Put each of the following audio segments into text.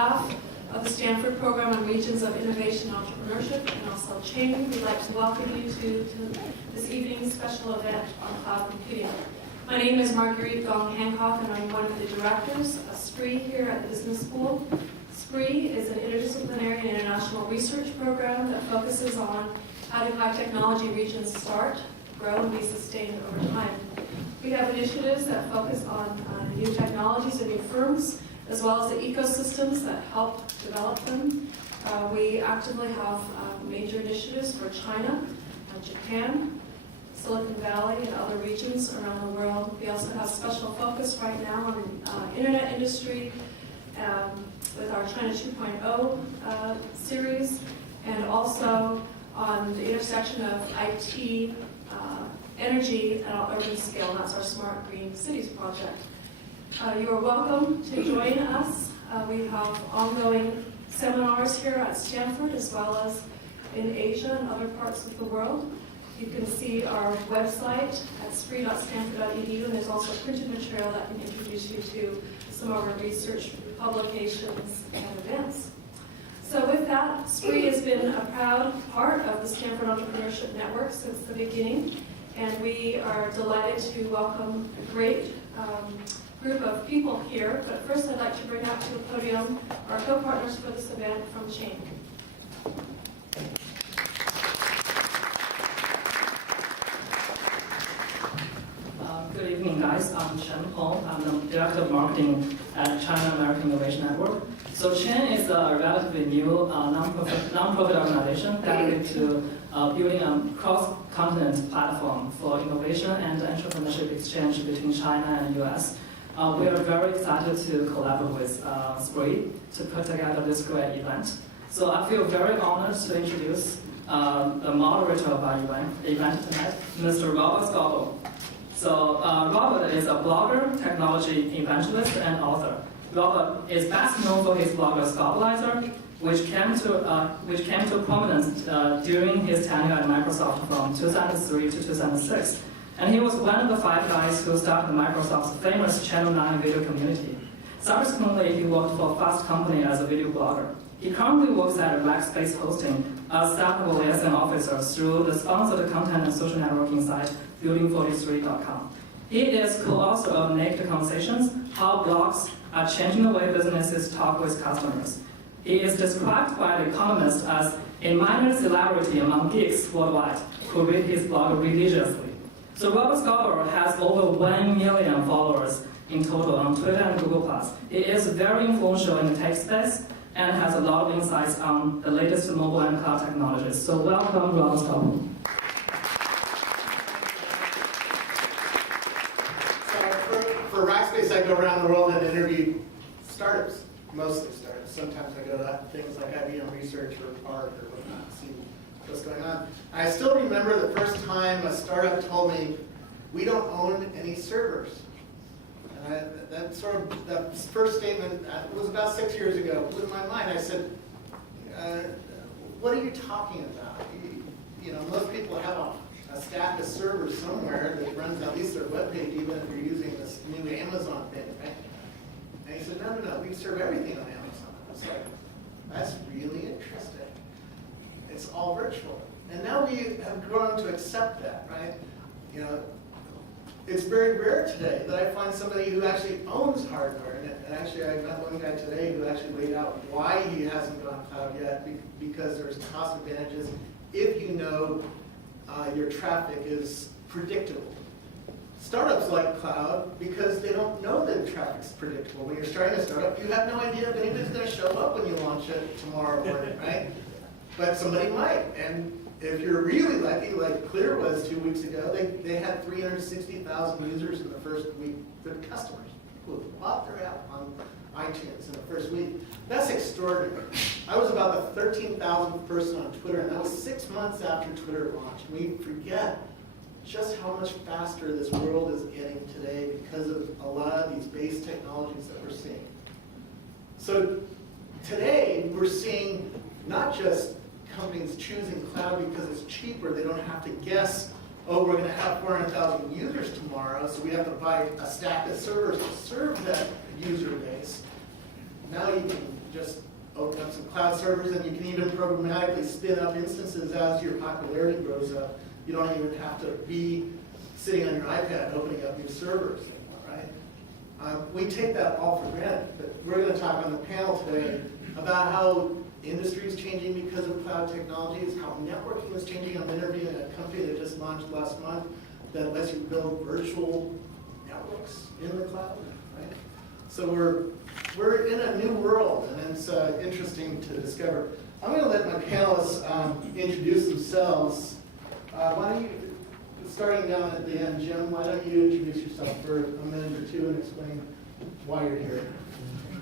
behalf of the Stanford Program on Regions of Innovation and Entrepreneurship and also Chain, we'd like to welcome you to this evening's special event on cloud computing. My name is Marguerite Gong Hancock, and I'm one of the directors of SPRIE here at the Business School. SPRIE is an interdisciplinary and international research program that focuses on how do high technology regions start, grow, and be sustained over time. We have initiatives that focus on new technologies and new firms, as well as the ecosystems that help develop them. We actively have major initiatives for China, Japan, Silicon Valley, and other regions around the world. We also have special focus right now on internet industry with our China 2.0 series, and also on the intersection of IT, energy, and urban scale. And that's our Smart Green Cities project. You are welcome to join us. We have ongoing seminars here at Stanford as well as in Asia and other parts of the world. You can see our website at sprie.stanford.edu, and there's also printed material that can introduce you to some of our research publications and events. So with that, SPRIE has been a proud part of the Stanford Entrepreneurship Network since the beginning, and we are delighted to welcome a great group of people here. But first, I'd like to bring up to the podium our co-partners for this event from Chain. Good evening, guys. I'm Chen Hong. I'm the Director of Marketing at China American Innovation Network. So Chain is a relatively new non-profit organization dedicated to building a cross-continent platform for innovation and entrepreneurship exchange between China and US. We are very excited to collaborate with SPRIE to put together this great event. So I feel very honored to introduce the moderator of our event tonight, Mr. Robert Scobell. So Robert is a blogger, technology evangelist, and author. Robert is best known for his blog Scobellizer, which came to prominence during his tenure at Microsoft from 2003 to 2006. And he was one of the 5 guys who started Microsoft's famous Channel 9 video community. Subsequently, he worked for Fast Company as a video blogger. He currently works at Rackspace Hosting as staff liaison officer through the sponsored content and social networking site building43.com. He is co-author of Naked Conversations, How Blogs Are Changing the Way Businesses Talk with Customers. He is described by The Economist as a minor celebrity among geeks worldwide who read his blog religiously. So Robert Scobell has over 1 million followers in total on Twitter and Google+. He is very influential in the tech space and has a lot of insights on the latest mobile and cloud technologies. So welcome, Robert Scobell. For Rackspace, I go around the world and interview startups, mostly startups. Sometimes I go to things like IBM Research or PARC or whatnot to see what's going on. I still remember the first time a startup told me, we don't own any servers. And that first statement was about 6 years ago. It blew my mind. I said, what are you talking about? You know, most people have a stack of servers somewhere that runs at least their webpage, even if you're using this new Amazon thing, right? And he said, no, we serve everything on Amazon. I was like, that's really interesting. It's all virtual. And now we have grown to accept that, right? You know, it's very rare today that I find somebody who actually owns hardware. And actually, I met one guy today who actually laid out why he hasn't gone cloud yet, because there's cost advantages if you know your traffic is predictable. Startups like cloud because they don't know that traffic's predictable. When you're starting a startup, you have no idea if anybody's going to show up when you launch it tomorrow morning, right? But somebody might. And if you're really lucky, like Clear was 2 weeks ago, they had 360,000 users in the first week. They're customers who bought their app on iTunes in the first week. That's extraordinary. I was about the 13,000th person on Twitter, and that was 6 months after Twitter launched. We forget just how much faster this world is getting today because of a lot of these base technologies that we're seeing. So today, we're seeing not just companies choosing cloud because it's cheaper. They don't have to guess, oh, we're going to have 400,000 users tomorrow, so we have to buy a stack of servers to serve that user base. Now you can just open up some cloud servers, and you can even programmatically spin up instances as your popularity grows up. You don't even have to be sitting on your iPad opening up new servers anymore, right? We take that all for granted, but we're going to talk on the panel today about how industry is changing because of cloud technologies, how networking is changing. I'm interviewing a company that just launched last month that lets you build virtual networks in the cloud, right? So we're in a new world, and it's interesting to discover. I'm going to let my panelists introduce themselves. Why don't you, starting down at the end, Jim, why don't you introduce yourself for a minute or two and explain why you're here?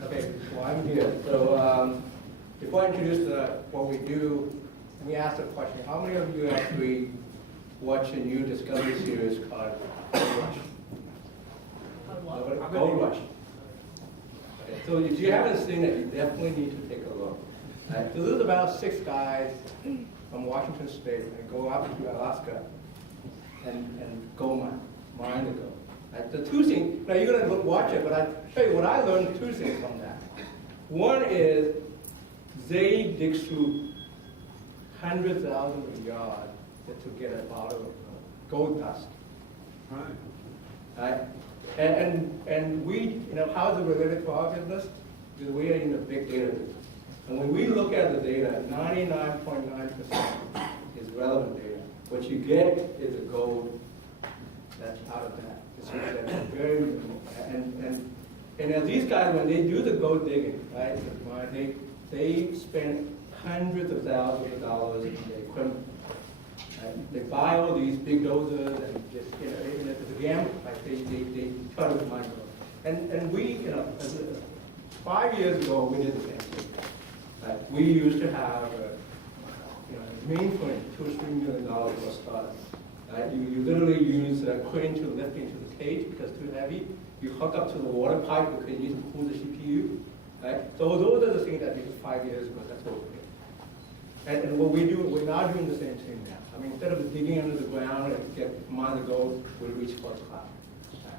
Okay, well, I'm here. So before I introduce what we do, let me ask the question. How many of you actually watch a new Discovery series called Gold Rush? Gold Rush. Okay, so if you haven't seen it, you definitely need to take a look. Right? So this is about 6 guys from Washington State and go up to Alaska and gold mine the gold. Right? The 2 things, now you're going to watch it, but I'll show you what I learned 2 things from that. One is they dig through hundreds of thousands of yards to get a bottle of gold dust. Right? And we, how is it related to our business? Because we are in the big data business. And when we look at the data, 99.9% is relevant data. What you get is a gold that's out of that. It's very minimal. And these guys, when they do the gold digging, right, they spend hundreds of thousands of dollars in the equipment. Right? They buy all these big dozers and just, it's a gamble. Like they try to mine gold. And we, 5 years ago, we did the same thing. Right? We used to have mainframe, $2 or $3 million for a startup. Right? You literally use a crane to lift into the cage because it's too heavy. You hook up to the water pipe because you need to cool the CPU. Right? So those are the things that we did 5 years ago. That's what we did. And what we do, we're now doing the same thing now. I mean, instead of digging under the ground and mine the gold, we reach for the cloud.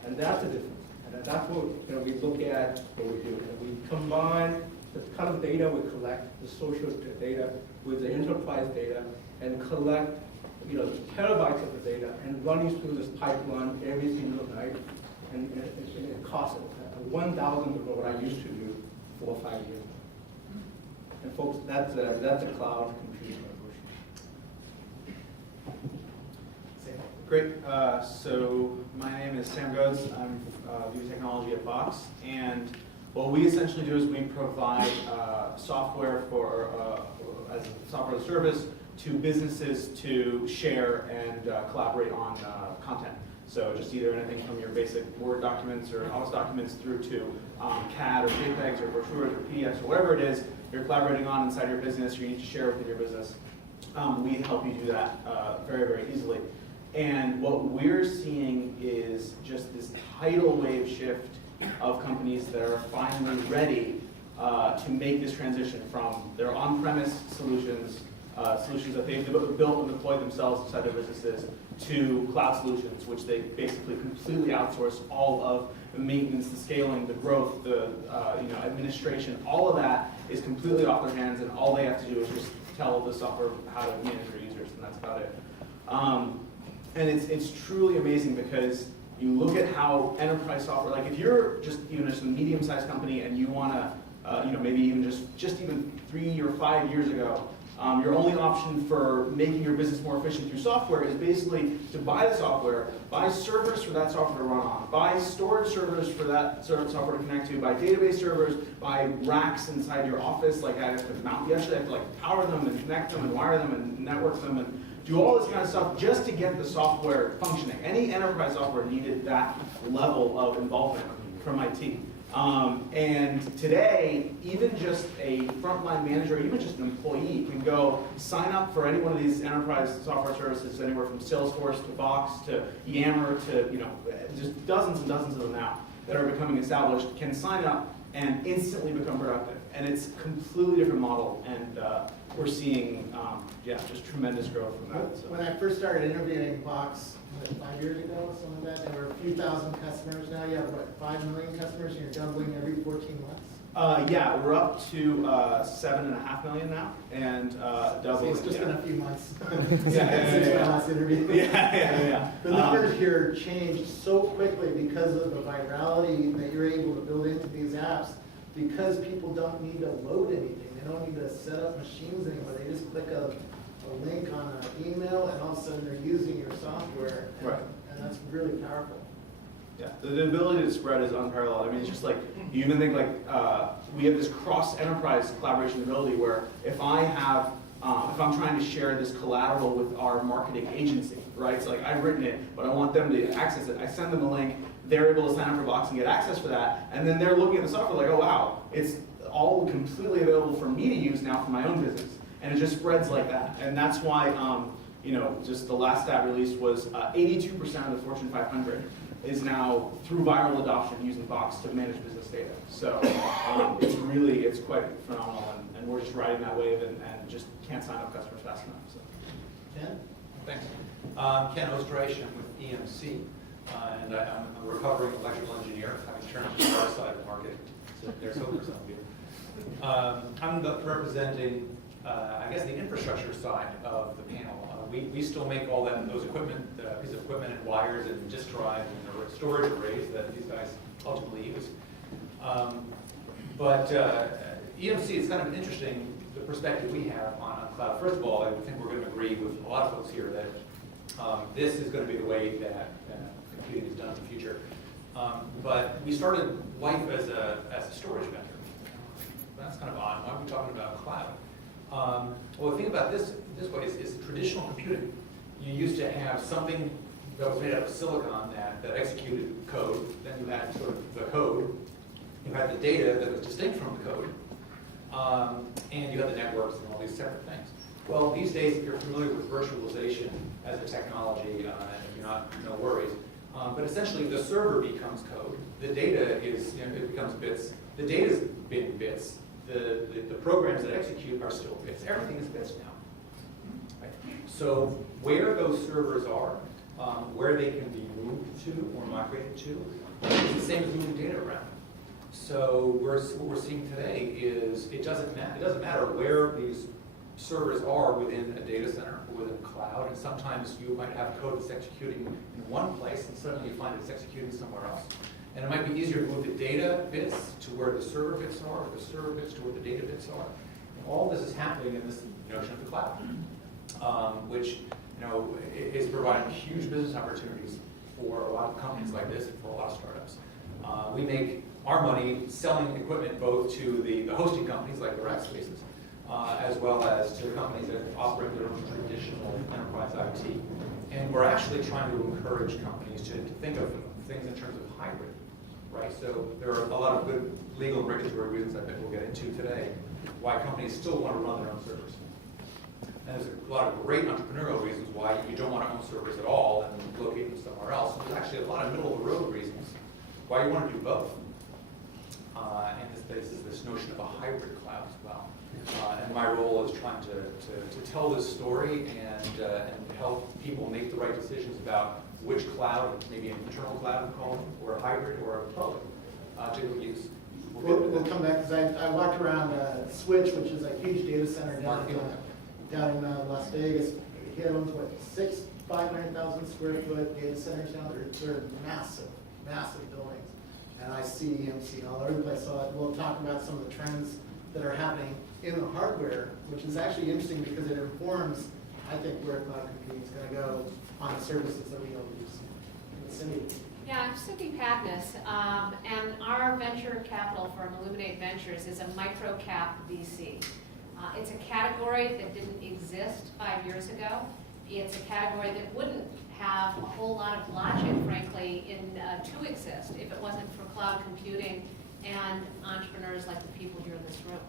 And that's the difference. And that's what we look at what we do. And we combine the kind of data we collect, the social data with the enterprise data, and collect terabytes of the data and running through this pipeline every single night. And it costs 1,000 of what I used to do 4 or 5 years ago. And folks, that's a cloud computing revolution. Great. So my name is Sam Goetz. I'm VP Technology at Box, and what we essentially do is we provide software as a software as a service to businesses to share and collaborate on content. So just either anything from your basic Word documents or Office documents through to CAD or JPEGs or brochures or PDFs or whatever it is you're collaborating on inside your business or you need to share within your business. We help you do that very, very easily. And what we're seeing is just this tidal wave shift of companies that are finally ready to make this transition from their on-premise solutions, solutions that they've built and deployed themselves inside their businesses, to cloud solutions, which they basically completely outsource all of the maintenance, the scaling, the growth, the administration. All of that is completely off their hands, and all they have to do is just tell the software how to manage their users, and that's about it. And it's truly amazing because you look at how enterprise software, like if you're just a medium-sized company and you want to, maybe even just even 3 or 5 years ago, your only option for making your business more efficient through software is basically to buy the software, buy servers for that software to run on, buy storage servers for that software to connect to, buy database servers, buy racks inside your office. Like I have to mount, you actually have to power them and connect them and wire them and network them and do all this kind of stuff just to get the software functioning. Any enterprise software needed that level of involvement from IT. And today, even just a frontline manager, even just an employee can go sign up for any one of these enterprise software services, anywhere from Salesforce to Box to Yammer to just dozens and dozens of them now that are becoming established, can sign up and instantly become productive. And it's a completely different model, and we're seeing just tremendous growth from that. So. When I first started interviewing Box, 5 years ago, some of that, there were a few thousand customers. Now you have, 5 million customers, and you're doubling every 14 months? Yeah, we're up to 7.5 million now, and See, double. it's just been a few months Yeah, since my last interview. Yeah. The numbers here changed so quickly because of the virality that you're able to build into these apps, because people don't need to load anything. They don't need to set up machines anymore. They just click a link on an email, and all of a sudden they're using your software. Right. And that's really powerful. Yeah, the ability to spread is unparalleled. I mean, it's just like, you even think like, we have this cross-enterprise collaboration ability where if I have, if I'm trying to share this collateral with our marketing agency, right? So like, I've written it, but I want them to access it. I send them a link, they're able to sign up for Box and get access for that, and then they're looking at the software like, oh wow, it's all completely available for me to use now for my own business. And it just spreads like that. And that's why, you know, just the last stat released was 82% of the Fortune 500 is now through viral adoption using Box to manage business data. So it's quite phenomenal, and we're just riding that wave and just can't sign up customers fast enough. So. Ken? Thanks. Ken Osterreich, I'm with EMC, and I'm a recovering electrical engineer, having turned to the other side of the market. So there's hope for some of you. I'm representing, I guess, the infrastructure side of the panel. We still make all those equipment, pieces of equipment and wires and disk drive and the storage arrays that these guys ultimately use. But EMC is kind of an interesting the perspective we have on cloud. First of all, I think we're going to agree with a lot of folks here that this is going to be the way that computing is done in the future. But we started life as a storage vendor. That's kind of odd. Why are we talking about cloud? Well, the thing about this way is traditional computing. You used to have something that was made out of silicon that executed code. Then you had sort of the code. You had the data that was distinct from the code. And you had the networks and all these separate things. Well, these days, if you're familiar with virtualization as a technology, and if you're not, no worries. But essentially, the server becomes code. The data is, it becomes bits. The data's been bits. The programs that execute are still bits. Everything is bits now. Right? So where those servers are, where they can be moved to or migrated to, is the same as moving data around. So what we're seeing today is it doesn't matter where these servers are within a data center or within a cloud, and sometimes you might have code that's executing in one place and suddenly you find it's executing somewhere else. And it might be easier to move the data bits to where the server bits are, or the server bits to where the data bits are. And all this is happening in this notion of the cloud, which is providing huge business opportunities for a lot of companies like this and for a lot of startups. We make our money selling equipment both to the hosting companies like the rack spaces, as well as to companies that operate their own traditional enterprise IT. And we're actually trying to encourage companies to think of things in terms of hybrid, right? So there are a lot of good legal and regulatory reasons I bet we'll get into today why companies still want to run their own servers. And there's a lot of great entrepreneurial reasons why you don't want to own servers at all and locate them somewhere else. And there's actually a lot of middle-of-the-road reasons why you want to do both. And this is this notion of a hybrid cloud as well. And my role is trying to tell this story and help people make the right decisions about which cloud, maybe an internal cloud we call it, or a hybrid, or a public, to go use. We'll come back, because I walked around Switch, which is a huge data center down in Las Vegas. He owns, what, 500,000 square foot data centers down there. They're massive, massive buildings. And I see EMC all over the place. So we'll talk about some of the trends that are happening in the hardware, which is actually interesting because it informs, I think, where cloud computing is going to go on the services that we all use. Cindy. Yeah, I'm Cindy Patness, and our venture capital firm, Illuminate Ventures, is a micro-cap VC. It's a category that didn't exist 5 years ago. It's a category that wouldn't have a whole lot of logic, frankly, to exist if it wasn't for cloud computing and entrepreneurs like the people here in this room.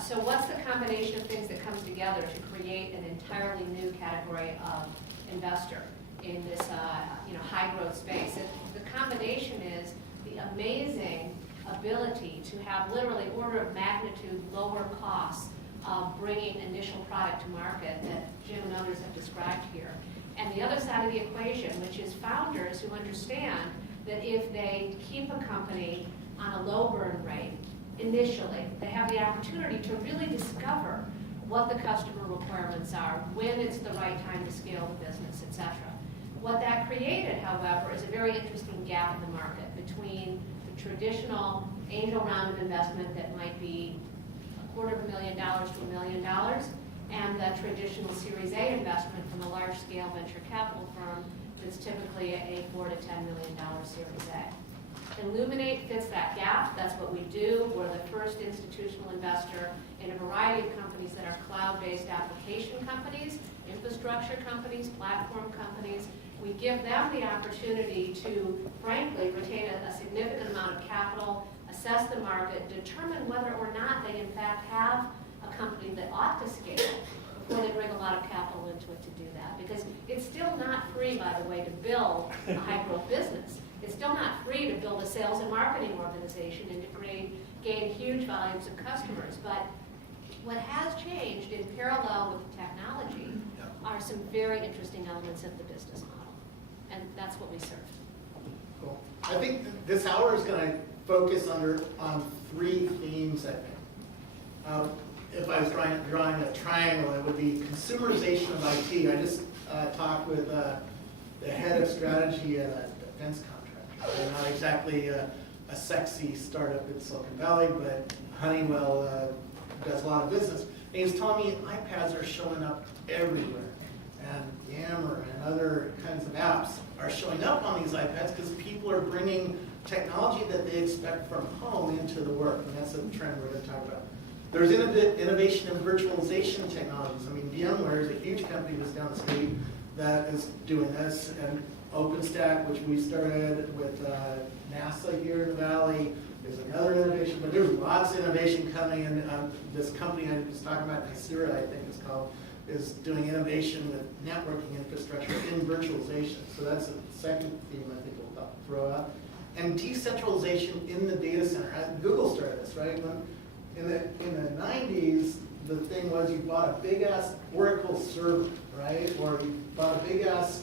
So what's the combination of things that comes together to create an entirely new category of investor in this high growth space? And the combination is the amazing ability to have literally order of magnitude lower costs of bringing initial product to market that Jim and others have described here. And the other side of the equation, which is founders who understand that if they keep a company on a low burn rate, initially. They have the opportunity to really discover what the customer requirements are, when it's the right time to scale the business, etc. What that created, however, is a very interesting gap in the market between the traditional angel round of investment that might be $250,000 to $1 million and the traditional Series A investment from a large-scale venture capital firm that's typically a $4 to $10 million Series A. Illuminate fits that gap. That's what we do. We're the first institutional investor in a variety of companies that are cloud-based application companies, infrastructure companies, platform companies. We give them the opportunity to, frankly, retain a significant amount of capital, assess the market, determine whether or not they in fact have a company that ought to scale before they bring a lot of capital into it to do that. Because it's still not free, by the way, to build a high-growth business. It's still not free to build a sales and marketing organization and to gain huge volumes of customers. But what has changed in parallel with the technology are some very interesting elements of the business model. And that's what we serve. Cool. I think this hour is going to focus on three themes, I think. If I was drawing a triangle, it would be consumerization of IT. I just talked with the head of strategy at a defense contractor. They're not exactly a sexy startup in Silicon Valley, but Honeywell does a lot of business. And he's telling me iPads are showing up everywhere. And Yammer and other kinds of apps are showing up on these iPads because people are bringing technology that they expect from home into the work. And that's a trend we're going to talk about. There's innovation in virtualization technologies. I mean, VMware is a huge company that's down the street that is doing this. And OpenStack, which we started with NASA here in the Valley, is another innovation. But there's lots of innovation coming. And this company I was talking about, Nicira, I think it's called, is doing innovation with networking infrastructure in virtualization. So that's a second theme I think we'll throw out. And decentralization in the data center. Google started this, right? In the 90s, the thing was you bought a big-ass Oracle server, right? Or you bought a big-ass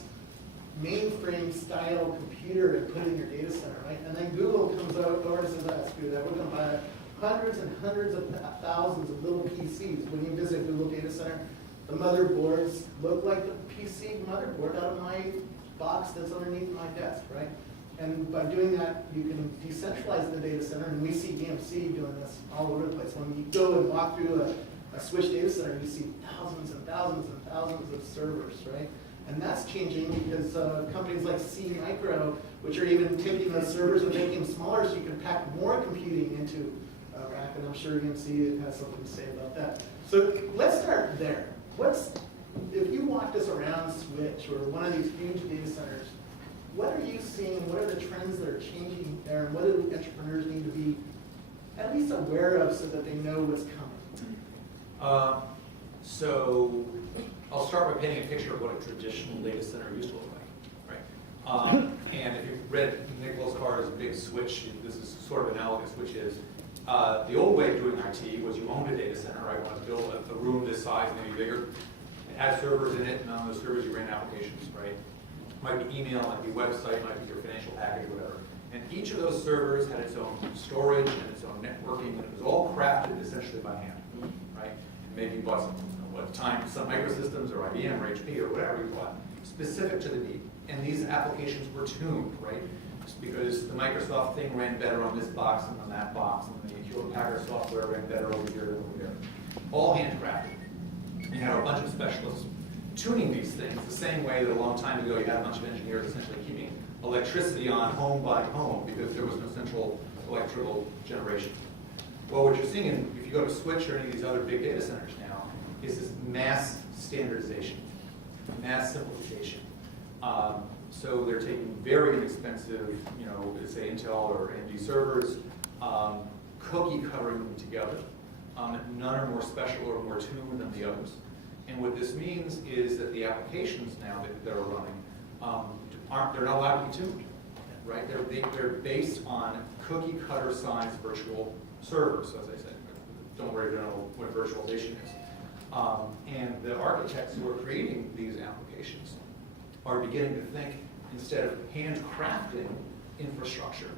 mainframe-style computer and put it in your data center, right? And then Google comes over and says, screw that, we're going to buy hundreds and hundreds of thousands of little PCs. When you visit Google Data Center, the motherboards look like the PC motherboard out of my box that's underneath my desk, right? And by doing that, you can decentralize the data center, and we see EMC doing this all over the place. When you go and walk through a switch data center, you see thousands and thousands and thousands of servers, right? And that's changing because companies like C Micro, which are even taking those servers and making them smaller so you can pack more computing into a rack, and I'm sure EMC has something to say about that. So let's start there. If you walked us around Switch or one of these huge data centers, what are you seeing? What are the trends that are changing there? And what do entrepreneurs need to be at least aware of so that they know what's coming? So I'll start by painting a picture of what a traditional data center used to look like, right? And if you've read Nicholas Carter's Big Switch, this is sort of analogous, which is the old way of doing IT was you owned a data center, right? You wanted to build a room this size, maybe bigger. It had servers in it, and on those servers you ran applications, right? Might be email, might be website, might be your financial package, whatever. And each of those servers had its own storage and its own networking, and it was all crafted essentially by hand, right? And maybe you bought some, at the time, Sun Microsystems or IBM or HP or whatever you bought, specific to the need. And these applications were tuned, right? Just because the Microsoft thing ran better on this box than on that box, and the Hewlett-Packard software ran better over here than over there. All handcrafted. You had a bunch of specialists tuning these things the same way that a long time ago you had a bunch of engineers essentially keeping electricity on home by home because there was no central electrical generation. Well, what you're seeing, if you go to Switch or any of these other big data centers now, is this mass standardization, mass simplification. So they're taking very inexpensive, say Intel or AMD servers, cookie cuttering them together. None are more special or more tuned than the others. And what this means is that the applications now that are running, they're not allowed to be tuned, right? They're based on cookie cutter size virtual servers, as I said. Don't worry, you don't know what virtualization is. And the architects who are creating these applications are beginning to think, instead of handcrafting infrastructure,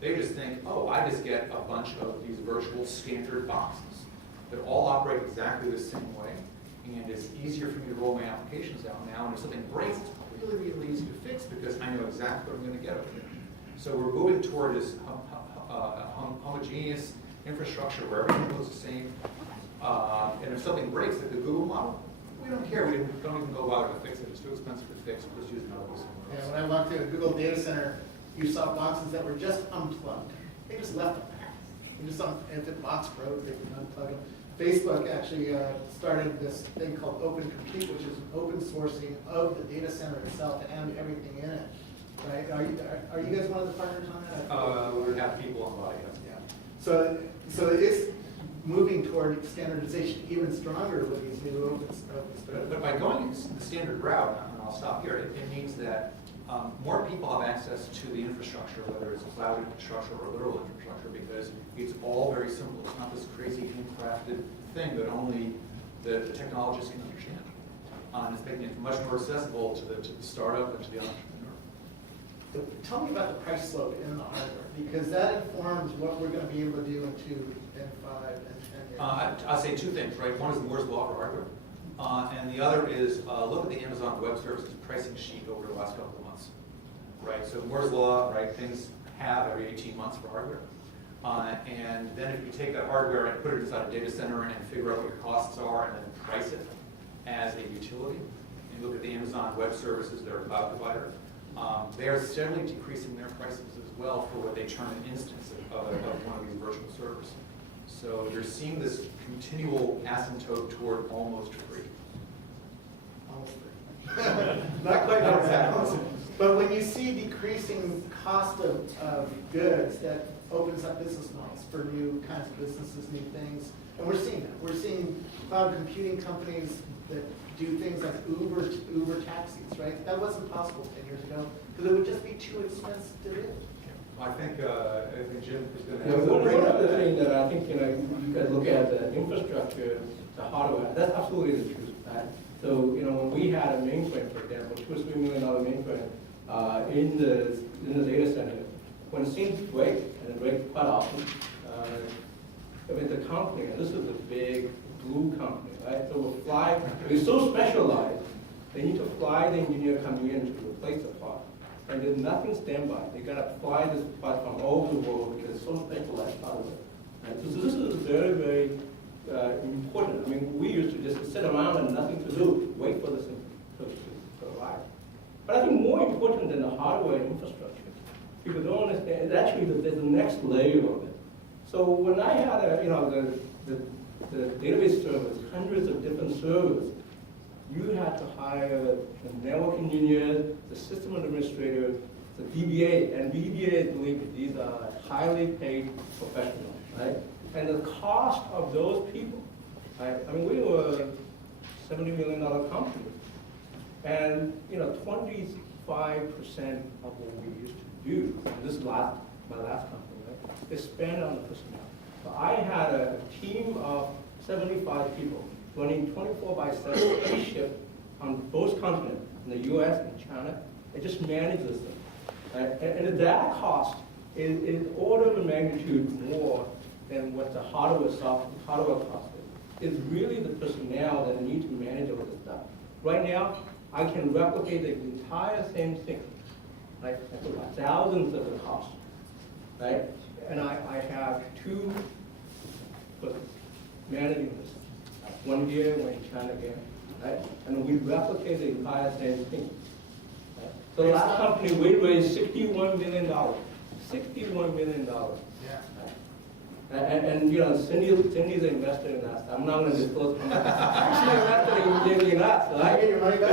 They just think, oh, I just get a bunch of these virtual standard boxes that all operate exactly the same way, and it's easier for me to roll my applications out now, and if something breaks, it's really, really easy to fix because I know exactly what I'm going to get over here. So we're moving toward this homogeneous infrastructure where everything looks the same, and if something breaks, like the Google model, we don't care. We don't even go bother to fix it. It's too expensive to fix. We'll just use another one somewhere else. Yeah, when I walked to a Google data center, you saw boxes that were just unplugged. They just left them there. You just if the box broke, they can unplug them. Facebook actually started this thing called Open Compute, which is open sourcing of the data center itself and everything in it. Right? Are you guys one of the partners on that? We have people on the audience. Yeah. So it's moving toward standardization even stronger with these new open. But by going the standard route, and I'll stop here, it means that more people have access to the infrastructure, whether it's cloud infrastructure or literal infrastructure, because it's all very simple. It's not this crazy handcrafted thing that only the technologists can understand. And it's making it much more accessible to the startup and to the entrepreneur. Tell me about the price slope in the hardware, because that informs what we're going to be able to do in 2 and 5 and 10 years. I'll say two things, right? One is Moore's Law for hardware, and the other is look at the Amazon Web Services pricing sheet over the last couple of months, right? So Moore's Law, right? Things have every 18 months for hardware, and then if you take that hardware and put it inside a data center and figure out what your costs are and then price it as a utility, and look at the Amazon Web Services, their cloud provider. They are steadily decreasing their prices as well for what they term an instance of one of these virtual servers. So you're seeing this continual asymptote toward almost free. Almost free. Not quite exactly. But when you see decreasing cost of goods, that opens up business models for new kinds of businesses, new things. And we're seeing that. We're seeing cloud computing companies that do things like Uber taxis, right? That wasn't possible 10 years ago because it would just be too expensive to do. I think Jim is going to Yeah, have one other thing that I think, you guys look at the infrastructure, the hardware, that's absolutely the truth, right? So, when we had a mainframe, for example, $2 or $3 million mainframe in the data center, when things break, and it breaks quite often, the company, and this is a big blue company, right? So we'll fly, it's so specialized, they need to fly the engineer coming in to replace the part. And there's nothing standby. They gotta fly this part from all over the world because it's so specialized hardware. Right? So this is very, very important. I mean, we used to just sit around and nothing to do, wait for this to arrive. But I think more important than the hardware infrastructure, people don't understand, is actually there's the next layer of it. So when I had the database servers, hundreds of different servers, you had to hire the network engineer, the system administrator, the DBA, and DBA, believe me, these are highly paid professionals, right? And the cost of those people, right? I mean, we were a $70 million company, and 25% of what we used to do, and this is my last company, right, is spend on the personnel. So I had a team of 75 people running 24/7 shift on both continents, in the U.S. and China. It just manages them. Right? And that cost is order of magnitude more than what the hardware cost is. It's really the personnel that need to manage all this stuff. Right now, I can replicate the entire same thing, right? Thousands of the cost, right? And I have two managing this. One here, one in China again, right? And we replicate the entire same thing. Right? So last company, we raised $61 million. $61 million. Yeah. Yeah. And Cindy's an investor in us. I'm not going to disclose how much. She's invested in us, right? Get your money back.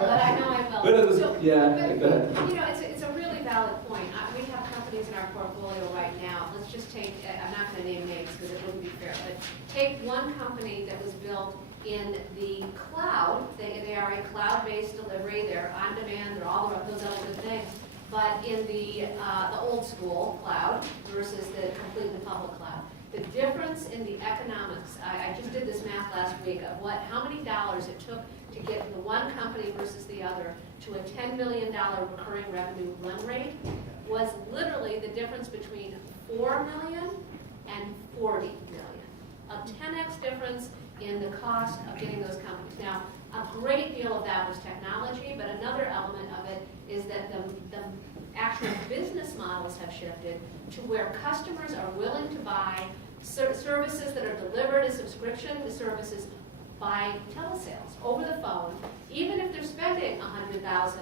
But I know I will. So, Yeah, go ahead. It's a really valid point. We have companies in our portfolio right now. Let's just take, I'm not going to name names because it wouldn't be fair, but take one company that was built in the cloud. They are a cloud-based delivery. They're on demand. They're all those other good things. But in the old school cloud versus the completely public cloud. The difference in the economics, I just did this math last week of how many dollars it took to get the one company versus the other to a $10 million recurring revenue run rate was literally the difference between 4 million and 40 million. A 10x difference in the cost of getting those companies. Now, a great deal of that was technology, but another element of it is that the actual business models have shifted to where customers are willing to buy services that are delivered as subscription services by telesales over the phone, even if they're spending $100,000,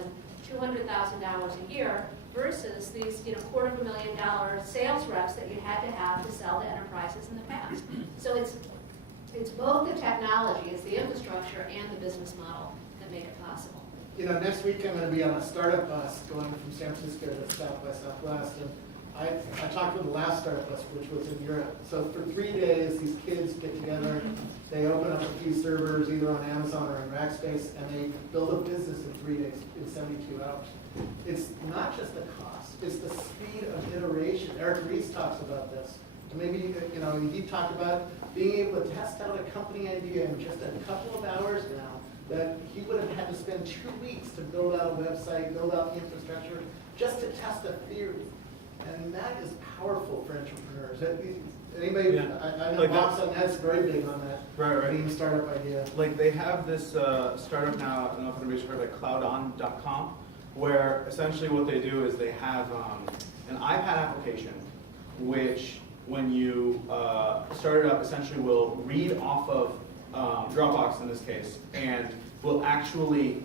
$200,000 a year, versus these $250,000 sales reps that you had to have to sell to enterprises in the past. So it's both the technology, it's the infrastructure, and the business model that make it possible. Next week I'm going to be on a startup bus going from San Francisco to South by Southwest, and I talked with the last startup bus, which was in Europe. So for 3 days, these kids get together, they open up a few servers either on Amazon or in Rackspace, and they build a business in 3 days, in 72 hours. It's not just the cost, it's the speed of iteration. Eric Rees talks about this. Maybe, he talked about being able to test out a company idea in just a couple of hours now, that he would have had to spend 2 weeks to build out a website, build out the infrastructure, just to test a theory. And that is powerful for entrepreneurs. Anybody, Yeah. I know Like Box on Net's very big on that, Right. being a startup idea. Like they have this startup now, I don't know if anybody's heard of it, cloudon.com, where essentially what they do is they have an iPad application which, when you start it up, essentially will read off of Dropbox in this case, and will actually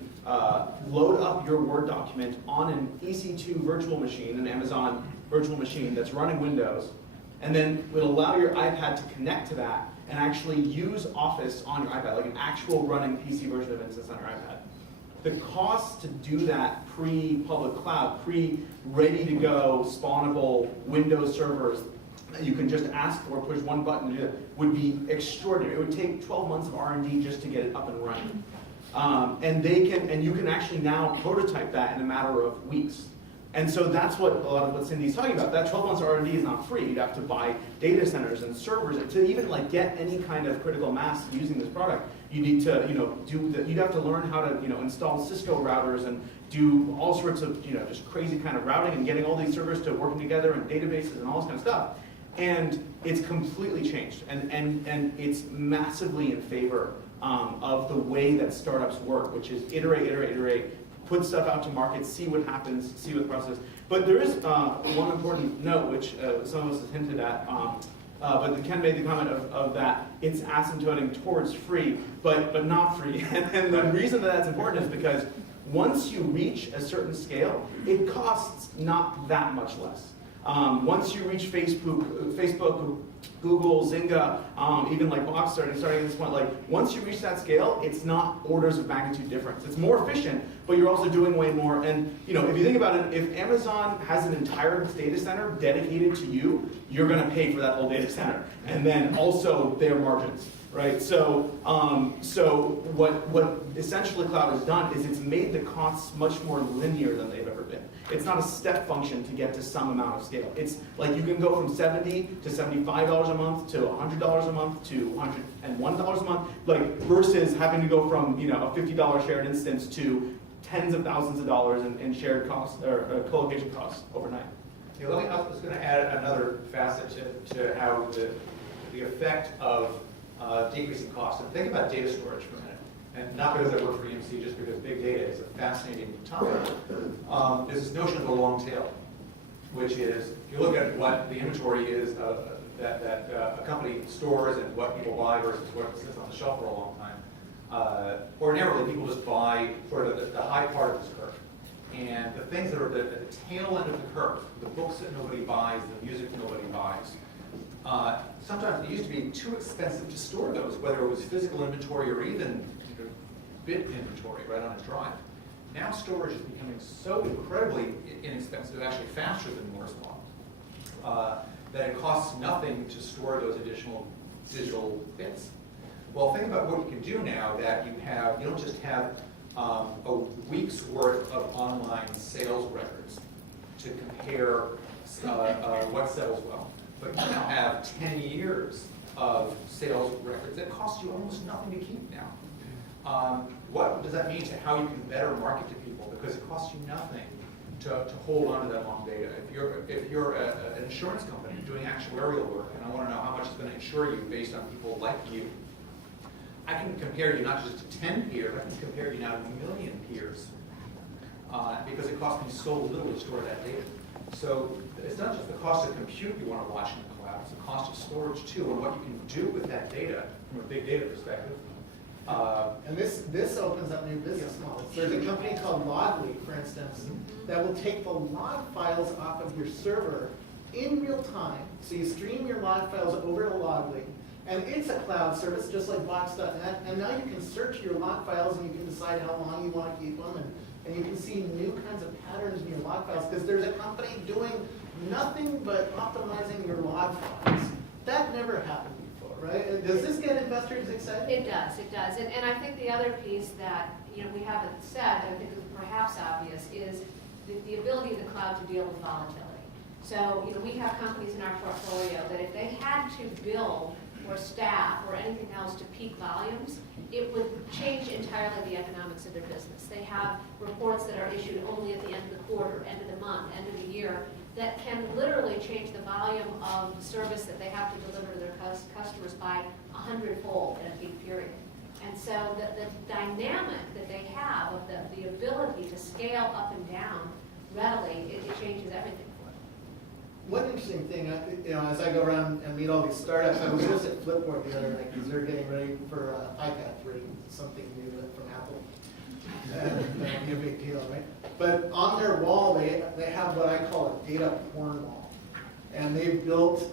load up your Word document on an EC2 virtual machine, an Amazon virtual machine that's running Windows, and then will allow your iPad to connect to that and actually use Office on your iPad, like an actual running PC version of Instance on your iPad. The cost to do that pre-public cloud, pre-ready-to-go, spawnable Windows servers that you can just ask for, push one button to do that, would be extraordinary. It would take 12 months of R&D just to get it up and running. And you can actually now prototype that in a matter of weeks. And so that's what a lot of what Cindy's talking about. That 12 months of R&D is not free. You'd have to buy data centers and servers to even get any kind of critical mass using this product. You need to you'd have to learn how to install Cisco routers and do all sorts of just crazy kind of routing and getting all these servers to working together and databases and all this kind of stuff. And it's completely changed, and it's massively in favor of the way that startups work, which is iterate, put stuff out to market, see what happens, see what the process is. But there is one important note, which some of us have hinted at, but Ken made the comment of that it's asymptoting towards free, but not free. And the reason that that's important is because once you reach a certain scale, it costs not that much less. Once you reach Facebook, Google, Zynga, even like Box starting at this point, once you reach that scale, it's not orders of magnitude difference. It's more efficient, but you're also doing way more. And if you think about it, if Amazon has an entire data center dedicated to you, you're going to pay for that whole data center, and then also their margins, right? So, what essentially cloud has done is it's made the costs much more linear than they've ever been. It's not a step function to get to some amount of scale. It's like you can go from $70 to $75 a month to $100 a month to $101 a month, versus having to go from a $50 shared instance to tens of thousands of dollars in shared costs or co-location costs overnight. I was going to add another facet to how the effect of decreasing costs. And think about data storage for a minute. And not because I work for EMC, just because big data is a fascinating topic. There's this notion of a long tail, which is, if you look at what the inventory is that a company stores and what people buy versus what sits on the shelf for a long time, ordinarily people just buy sort of the high part of this curve. And the things that are the tail end of the curve, the books that nobody buys, the music nobody buys, sometimes it used to be too expensive to store those, whether it was physical inventory or even bit inventory right on a drive. Now storage is becoming so incredibly inexpensive, actually faster than Moore's Law, that it costs nothing to store those additional digital bits. Well, think about what you can do now that you don't just have a week's worth of online sales records to compare what sells well, but you now have 10 years of sales records that cost you almost nothing to keep now. What does that mean to how you can better market to people? Because it costs you nothing to hold on to that long data. If you're an insurance company doing actuarial work, and I want to know how much it's going to insure you based on people like you, I can compare you not just to 10 peers, I can compare you now to a million peers, because it costs me so little to store that data. So it's not just the cost of compute you want to watch in the cloud, it's the cost of storage too, and what you can do with that data from a big data perspective. And this opens up new business models. There's a company called Loggly, for instance, that will take the log files off of your server in real time. So you stream your log files over to Loggly, and it's a cloud service just like Box.net. And now you can search your log files and you can decide how long you want to keep them, and you can see new kinds of patterns in your log files because there's a company doing nothing but optimizing your log files. That never happened before, right? Does this get investors excited? It does, it does. And I think the other piece that we haven't said, I think is perhaps obvious, is the ability of the cloud to deal with volatility. So we have companies in our portfolio that if they had to build or staff or anything else to peak volumes, it would change entirely the economics of their business. They have reports that are issued only at the end of the quarter, end of the month, end of the year, that can literally change the volume of service that they have to deliver to their customers by 100-fold in a peak period. And so the dynamic that they have of the ability to scale up and down readily, it changes everything for them. One interesting thing, as I go around and meet all these startups, I was just at Flipboard the other night because they're getting ready for iPad 3, something new from Apple. And that'd be a big deal, right? But on their wall, they have what I call a data porn wall. And they've built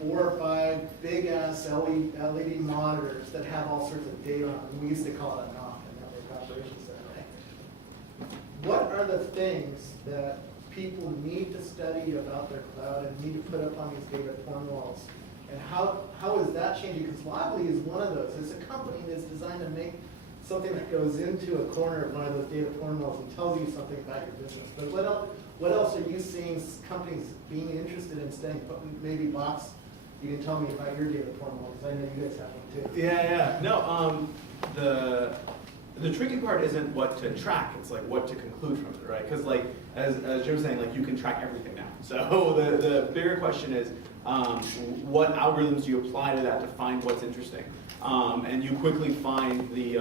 4 or 5 big-ass LED monitors that have all sorts of data on them. We used to call it a NOC, a Network Operations Center, right? What are the things that people need to study about their cloud and need to put up on these data porn walls? And how is that changing? Because Loggly is one of those. It's a company that's designed to make something that goes into a corner of one of those data porn walls and tells you something about your business. But what else are you seeing companies being interested in studying? Maybe Box, you can tell me about your data porn wall, because I know you guys have one too. Yeah. No, the tricky part isn't what to track, it's like what to conclude from it, right? Because like, as Jim was saying, like you can track everything now. So the bigger question is, what algorithms do you apply to that to find what's interesting? And you quickly find the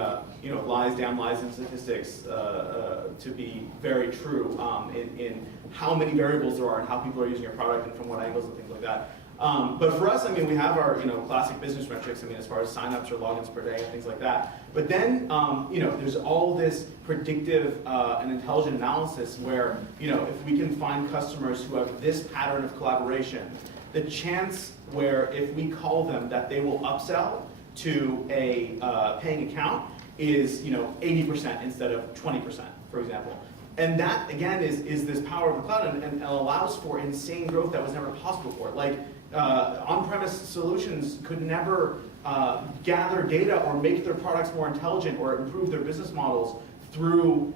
lies, down lies, and statistics to be very true in how many variables there are and how people are using your product and from what angles and things like that. But for us, I mean, we have our classic business metrics. I mean, as far as signups or logins per day and things like that. But then there's all this predictive and intelligent analysis where if we can find customers who have this pattern of collaboration, the chance where if we call them that they will upsell to a paying account is 80% instead of 20%, for example. And that again is this power of the cloud and allows for insane growth that was never possible before. Like on-premise solutions could never gather data or make their products more intelligent or improve their business models through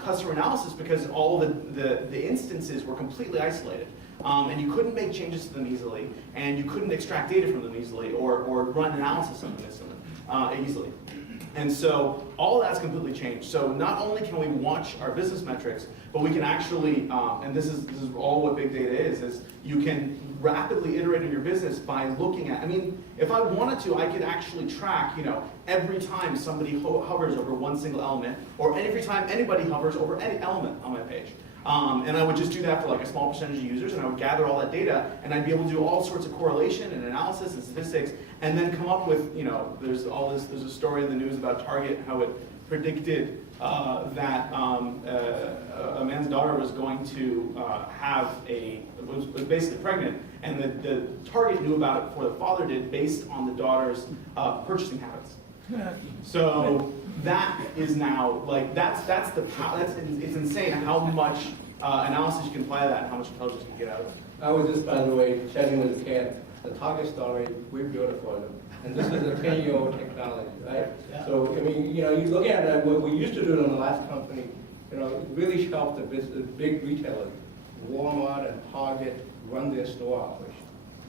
customer analysis because all the instances were completely isolated. And you couldn't make changes to them easily, and you couldn't extract data from them easily or run analysis on them easily. And so all of that's completely changed. So not only can we watch our business metrics, but we can actually, and this is all what big data is you can rapidly iterate in your business by looking at, I mean, if I wanted to, I could actually track, every time somebody hovers over one single element, or every time anybody hovers over any element on my page. And I would just do that for like a small percentage of users, and I would gather all that data, and I'd be able to do all sorts of correlation and analysis and statistics, and then come up with, there's a story in the news about Target, how it predicted that a man's daughter was going to was basically pregnant, and the Target knew about it before the father did, based on the daughter's purchasing habits. So that is now like that's the power. It's insane how much analysis you can apply to that and how much intelligence you can get out of it. I was just, by the way, chatting with Ken. The Target story, we built it for them. And this is a 10-year-old technology, right? Yeah. So, I mean, you look at what we used to do in the last company, it really helped the big retailers, Walmart and Target, run their store operation.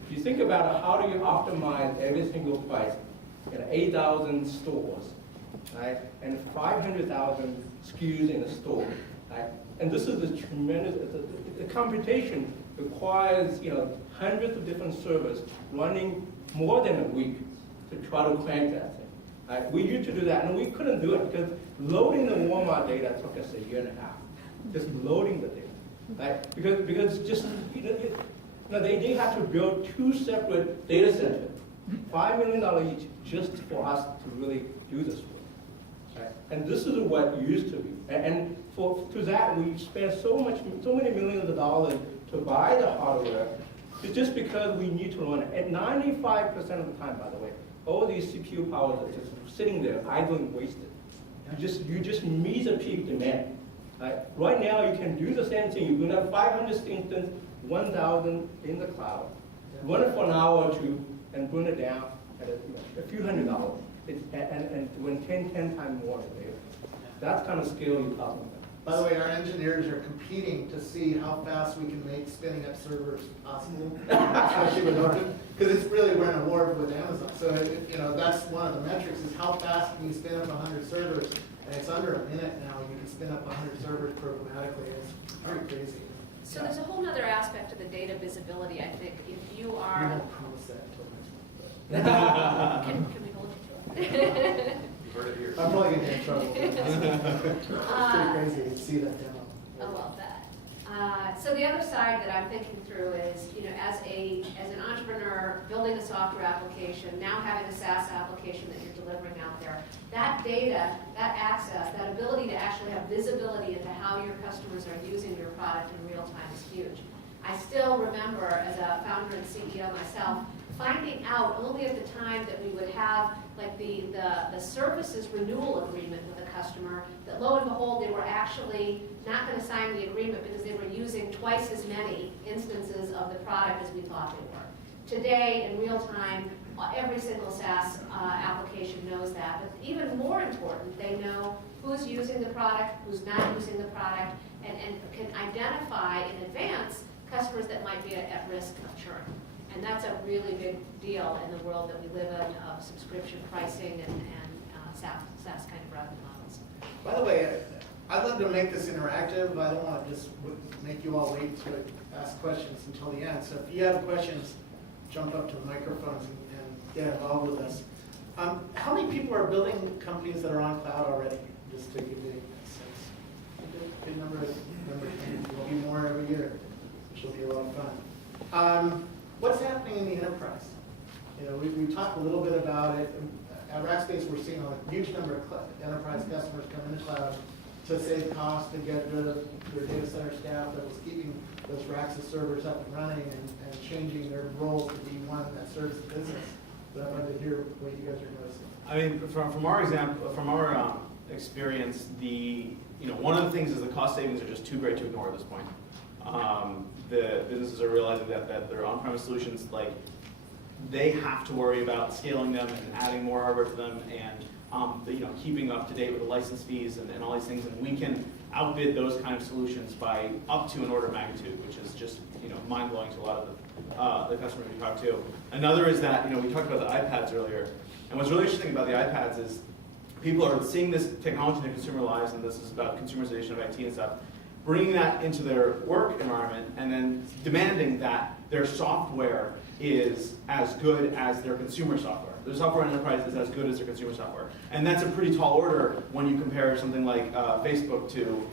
If you think about it, how do you optimize every single price in 8,000 stores, right? And 500,000 SKUs in a store. Right? And this is a tremendous, the computation requires, hundreds of different servers running more than a week to try to crank that thing. Right? We used to do that, and we couldn't do it because loading the Walmart data took us 1.5 years. Just loading the data, right? Because just they had to build 2 separate data centers, $5 million each, just for us to really do this work. Right? And this is what it used to be. And to that, we spent so many millions of dollars to buy the hardware, just because we need to run it. And 95% of the time, by the way, all these CPU powers are just sitting there, idling, wasted. You just meet the peak demand. Right now, you can do the same thing. You can have 500 instances, 1,000 in the cloud, run it for an hour or two, and burn it down at a few $100s. And win 10 times more later. That's kind of scale you're talking about. By the way, our engineers are competing to see how fast we can make spinning up servers possible, especially with open, because it's really, we're in a war with Amazon. So, that's one of the metrics is how fast can you spin up 100 servers, and it's under a minute now. You can spin up 100 servers programmatically. It's pretty crazy. So there's a whole other aspect to the data visibility, I think. If you are... We won't promise that until next month. Can we hold it to it? You heard it here. I'm probably going to get in trouble. It's pretty crazy to see that demo. I love that. So the other side that I'm thinking through is, as an entrepreneur building a software application, now having a SaaS application that you're delivering out there, that data, that access, that ability to actually have visibility into how your customers are using your product in real time is huge. I still remember, as a founder and CEO myself, finding out only at the time that we would have like the services renewal agreement with a customer, that lo and behold, they were actually not going to sign the agreement because they were using twice as many instances of the product as we thought they were. Today, in real time, every single SaaS application knows that. But even more important, they know who's using the product, who's not using the product, and can identify in advance customers that might be at risk of churn. And that's a really big deal in the world that we live in of subscription pricing and SaaS kind of revenue models. By the way, I'd love to make this interactive. I don't want to just make you all wait to ask questions until the end. So if you have questions, jump up to the microphones and get involved with us. How many people are building companies that are on cloud already? Just to give you a sense. Good number. There'll be more every year, which will be a lot of fun. What's happening in the enterprise? We talked a little bit about it. At Rackspace, we're seeing a huge number of enterprise customers come into cloud to save costs, to get rid of their data center staff that was keeping those racks of servers up and running and changing their roles to be one that serves the business. But I'd like to hear what you guys are noticing. I mean, from our example, from our experience, one of the things is the cost savings are just too great to ignore at this point. The businesses are realizing that their on-premise solutions, they have to worry about scaling them and adding more hardware to them and keeping up to date with the license fees and all these things. And we can outbid those kind of solutions by up to an order of magnitude, which is just mind-blowing to a lot of the customers we talk to. Another is that we talked about the iPads earlier, and what's really interesting about the iPads is people are seeing this technology in their consumer lives, and this is about consumerization of IT and stuff, bringing that into their work environment and then demanding that their software is as good as their consumer software. Their software enterprise is as good as their consumer software. And that's a pretty tall order when you compare something like Facebook to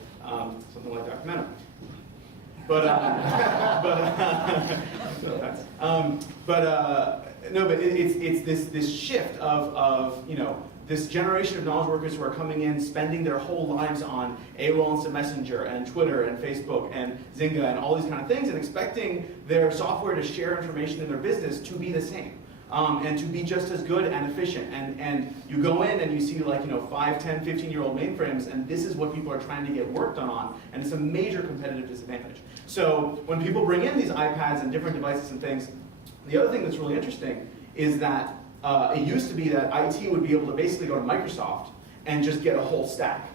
something like Documentum. But it's this shift of this generation of knowledge workers who are coming in, spending their whole lives on AOL Instant Messenger and Twitter and Facebook and Zynga and all these kind of things, and expecting their software to share information in their business to be the same. And to be just as good and efficient. And you go in and you see 5, 10, 15-year-old mainframes, and this is what people are trying to get work done on, and it's a major competitive disadvantage. So when people bring in these iPads and different devices and things, the other thing that's really interesting is that it used to be that IT would be able to basically go to Microsoft and just get a whole stack.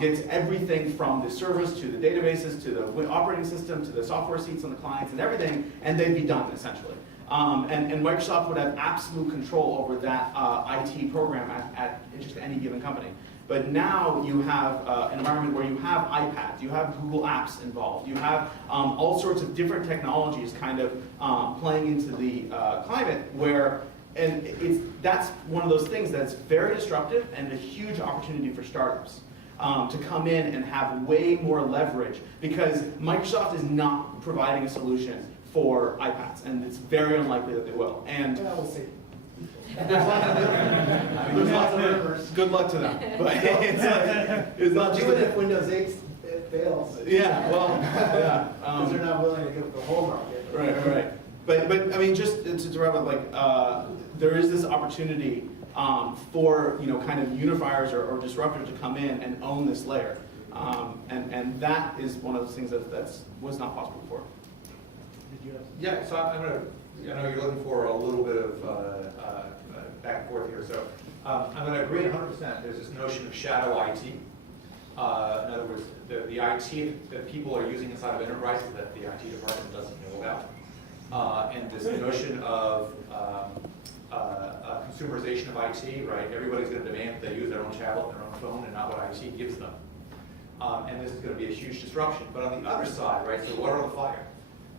Gets everything from the servers to the databases to the operating system to the software seats on the clients and everything, and they'd be done essentially. And Microsoft would have absolute control over that IT program at just any given company. But now you have an environment where you have iPads, you have Google Apps involved, you have all sorts of different technologies kind of playing into the climate where, and that's one of those things that's very disruptive and a huge opportunity for startups to come in and have way more leverage, because Microsoft is not providing a solution for iPads, and it's very unlikely that they will. And Well, we'll see. There's lots of rumors. good luck to them. But it's not just Even if Windows 8 fails. yeah, well, yeah. Because they're not willing to give the whole market. Right. But I mean, just to wrap up, like there is this opportunity for kind of unifiers or disruptors to come in and own this layer, and that is one of those things that was not possible before. Yeah, so I'm going to, I know you're looking for a little bit of back and forth here, so I'm going to agree 100%. There's this notion of shadow IT. In other words, the IT that people are using inside of enterprises that the IT department doesn't know about. And this notion of consumerization of IT, right? Everybody's going to demand that they use their own tablet, their own phone, and not what IT gives them. And this is going to be a huge disruption. But on the other side, right, so water on the fire.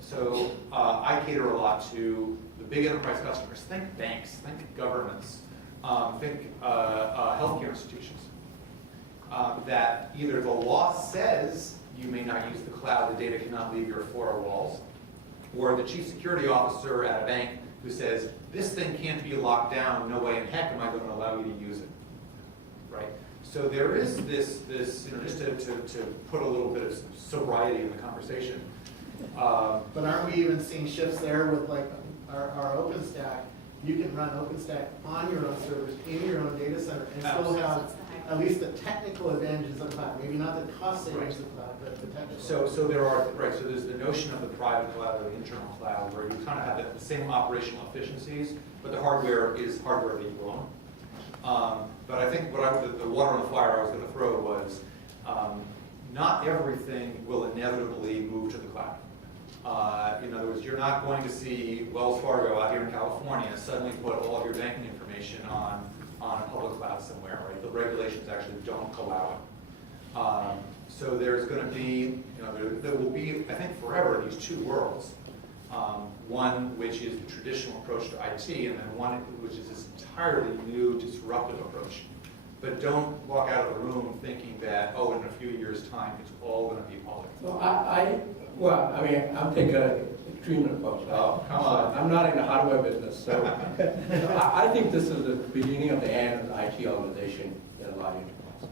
So I cater a lot to the big enterprise customers. Think banks, think governments, think healthcare institutions. That either the law says you may not use the cloud, the data cannot leave your four walls, or the chief security officer at a bank who says, this thing can't be locked down, no way in heck am I going to allow you to use it, right? So there is this just to put a little bit of sobriety in the conversation. But aren't we even seeing shifts there with like our OpenStack? You can run OpenStack on your own servers, in your own data center, and still have at least the technical advantages of the cloud. Maybe not the cost savings of the cloud, but the technical. So there are, right, so there's the notion of the private cloud or the internal cloud where you kind of have the same operational efficiencies, but the hardware is hardware that you own. But I think the water on the fire I was going to throw was not everything will inevitably move to the cloud. In other words, you're not going to see Wells Fargo out here in California suddenly put all of your banking information on a public cloud somewhere, right? The regulations actually don't allow it. So there's going to be, there will be, I think, forever these two worlds. One which is the traditional approach to IT, and then one which is this entirely new disruptive approach. But don't walk out of the room thinking that, oh, in a few years' time, it's all going to be public. So I'm taking an extreme approach. Right? Oh, come on. I'm not in the hardware business, so I think this is the beginning of the end of the IT organization in a large enterprise.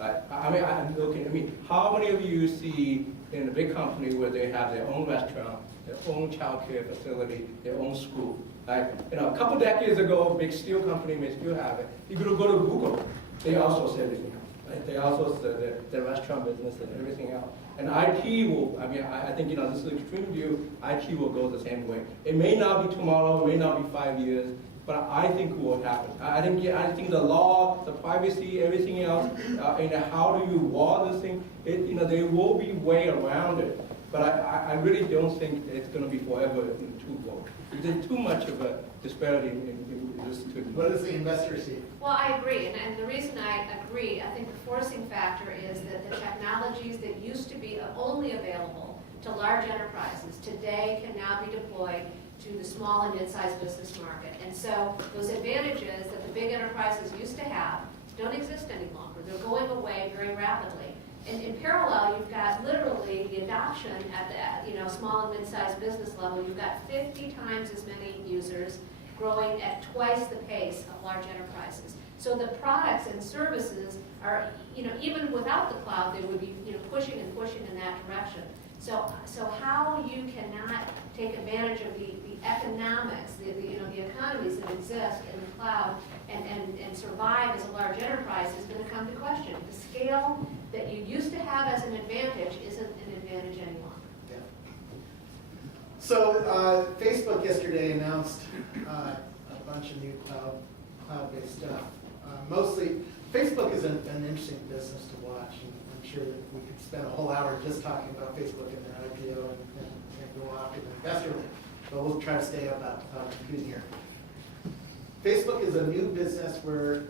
Right? I'm looking. How many of you see in a big company where they have their own restaurant, their own child care facility, their own school? Like, a couple decades ago, a big steel company may still have it. You could go to Google, they also say everything else. Right? They also say the restaurant business and everything else. And IT will, I think, this is an extreme view, IT will go the same way. It may not be tomorrow, it may not be 5 years, but I think it will happen. I think the law, the privacy, everything else, how do you wall this thing, there will be way around it. But I really don't think it's going to be forever in two worlds. There's too much of a disparity in this two. What does the investor see? Well, I agree, and the reason I agree, I think the forcing factor is that the technologies that used to be only available to large enterprises today can now be deployed to the small and mid-sized business market. And so those advantages that the big enterprises used to have don't exist any longer. They're going away very rapidly. And in parallel, you've got literally the adoption at the small and mid-sized business level. You've got 50 times as many users growing at twice the pace of large enterprises. So the products and services are, even without the cloud, they would be, pushing and pushing in that direction. So how you cannot take advantage of the economics, the economies that exist in the cloud and survive as a large enterprise is going to come to question. The scale that you used to have as an advantage isn't an advantage any longer. Yeah. So Facebook yesterday announced a bunch of new cloud-based stuff. Mostly, Facebook is an interesting business to watch, and I'm sure that we could spend a whole hour just talking about Facebook and their IPO and go off in the investor room, but we'll try to stay about computing here. Facebook is a new business where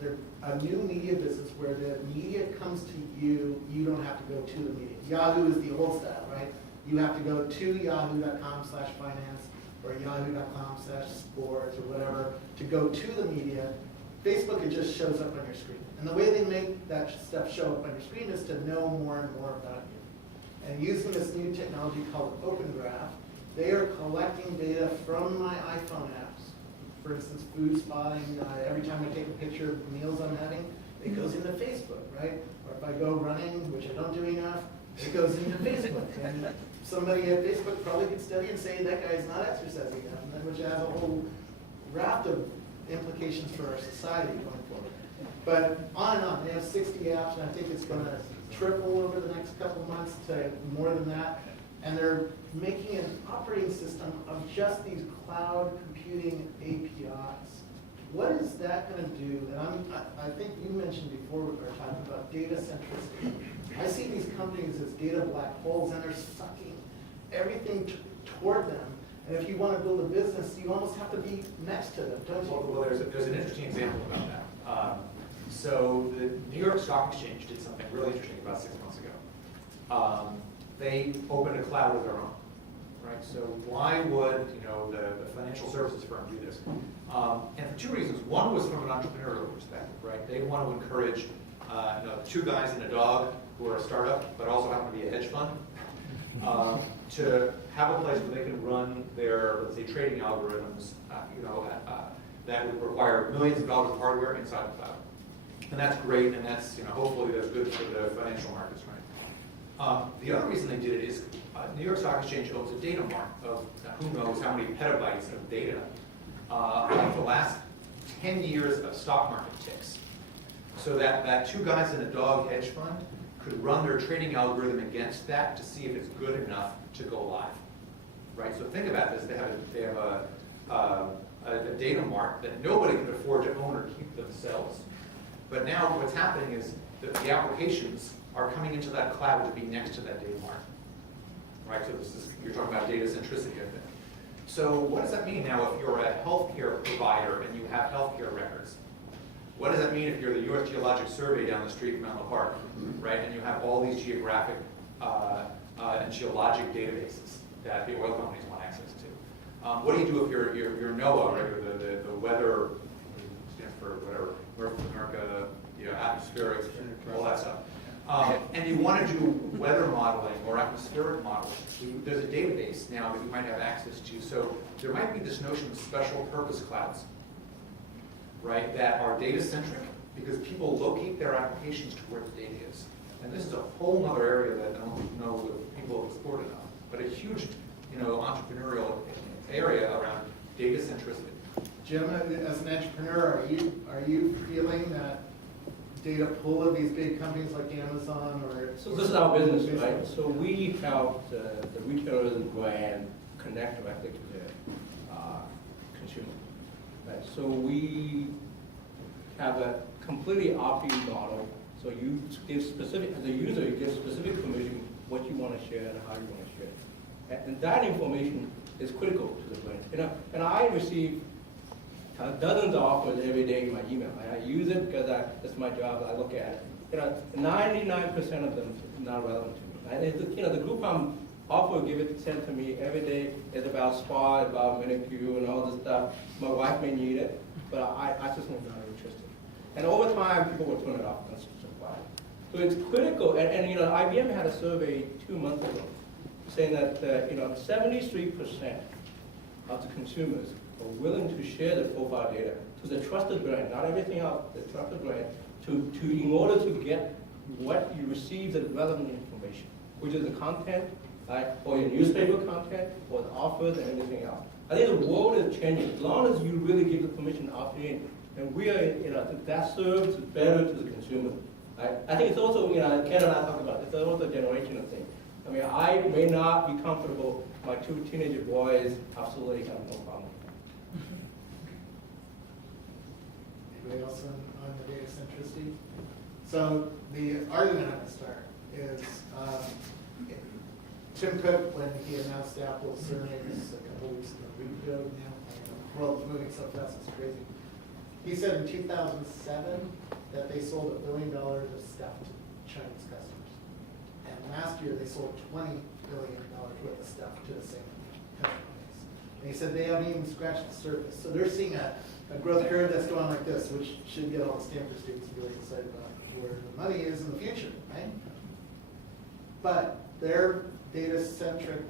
a new media business where the media comes to you. You don't have to go to the media. Yahoo is the old style, right? You have to go to yahoo.com/finance or yahoo.com/sports or whatever to go to the media. Facebook, it just shows up on your screen. And the way they make that stuff show up on your screen is to know more and more about you. And using this new technology called Open Graph, they are collecting data from my iPhone apps. For instance, food spotting, every time I take a picture of meals I'm having, it goes into Facebook, right? Or if I go running, which I don't do enough, it goes into Facebook. And somebody at Facebook probably could study and say, that guy's not exercising enough, and then which has a whole raft of implications for our society going forward. But on and on, they have 60 apps, and I think it's going to triple over the next couple of months to more than that. And they're making an operating system of just these cloud computing APIs. What is that going to do? And I think you mentioned before we were talking about data centricity. I see these companies as data black holes, and they're sucking everything toward them. And if you want to build a business, you almost have to be next to them, don't you? Well, there's an interesting example about that. So the New York Stock Exchange did something really interesting about 6 months ago. They opened a cloud of their own, right? So why would the financial services firm do this? And for two reasons. One was from an entrepreneurial perspective, right? They want to encourage two guys and a dog who are a startup, but also happen to be a hedge fund, to have a place where they can run their, let's say, trading algorithms, that would require millions of dollars of hardware inside the cloud. And that's great, and that's, hopefully that's good for the financial markets, right? The other reason they did it is New York Stock Exchange owns a data mart of who knows how many petabytes of data of the last 10 years of stock market ticks. So that two guys and a dog hedge fund could run their trading algorithm against that to see if it's good enough to go live, right? So think about this: they have a data mart that nobody can afford to own or keep themselves. But now what's happening is that the applications are coming into that cloud to be next to that data mart, right? So you're talking about data centricity, I think. So what does that mean now if you're a healthcare provider and you have healthcare records? What does that mean if you're the U.S. Geologic Survey down the street from Menlo Park, right? And you have all these geographic and geologic databases that the oil companies want access to? What do you do if you're NOAA, right? Or the weather, stands for whatever, North America, atmospheric, all that stuff. And you want to do weather modeling or atmospheric modeling. There's a database now that you might have access to. So there might be this notion of special purpose clouds, right, that are data-centric because people locate their applications to where the data is. And this is a whole other area that I don't know that people have explored enough, but a huge, entrepreneurial area around data centricity. Jim, as an entrepreneur, are you feeling that data pool of these big companies like Amazon or? So this is our business, right? So we help the retailers and brand connect directly to their consumer. Right? So we have a completely RP model. So you give specific, as a user, you give specific permission what you want to share and how you want to share. And that information is critical to the brand. And I receive dozens of offers every day in my email. I use it because that's my job. I look at it. 99% of them is not relevant to me. And the group I'm sent to me every day is about spa, about manicure, and all this stuff. My wife may need it, but I just am not interested. And over time, people will turn it off and supply. So it's critical. And IBM had a survey 2 months ago saying that 73% of the consumers are willing to share the profile data to the trusted brand, not everything else, the trusted brand, in order to get what you receive, the relevant information, which is the content, right, or your newspaper content, or the offers and everything else. I think the world is changing. As long as you really give the permission to opt in, and we are, that serves better to the consumer. Right? I think it's also, Ken and I talk about it, it's also a generational thing. I mean, I may not be comfortable. My 2 teenager boys absolutely have no problem. Anybody else on the data centricity? So the argument I'm going to start is Tim Cook, when he announced Apple's earnings a couple weeks ago, the world's moving so fast, it's crazy. He said in 2007 that they sold $1 billion of stuff to Chinese customers. And last year they sold $20 billion worth of stuff to the same customer base. And he said they haven't even scratched the surface. So they're seeing a growth curve that's going like this, which should get all the Stanford students really excited about where the money is in the future, right? But their data-centric,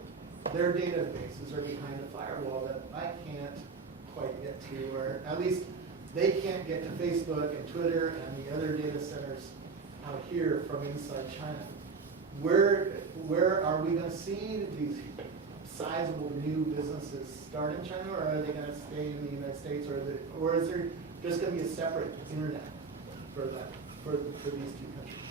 their databases are behind a firewall that I can't quite get to, or at least they can't get to Facebook and Twitter and the other data centers out here from inside China. Where are we going to see these sizable new businesses start in China, or are they going to stay in the United States, or is there just going to be a separate internet for that for these two countries?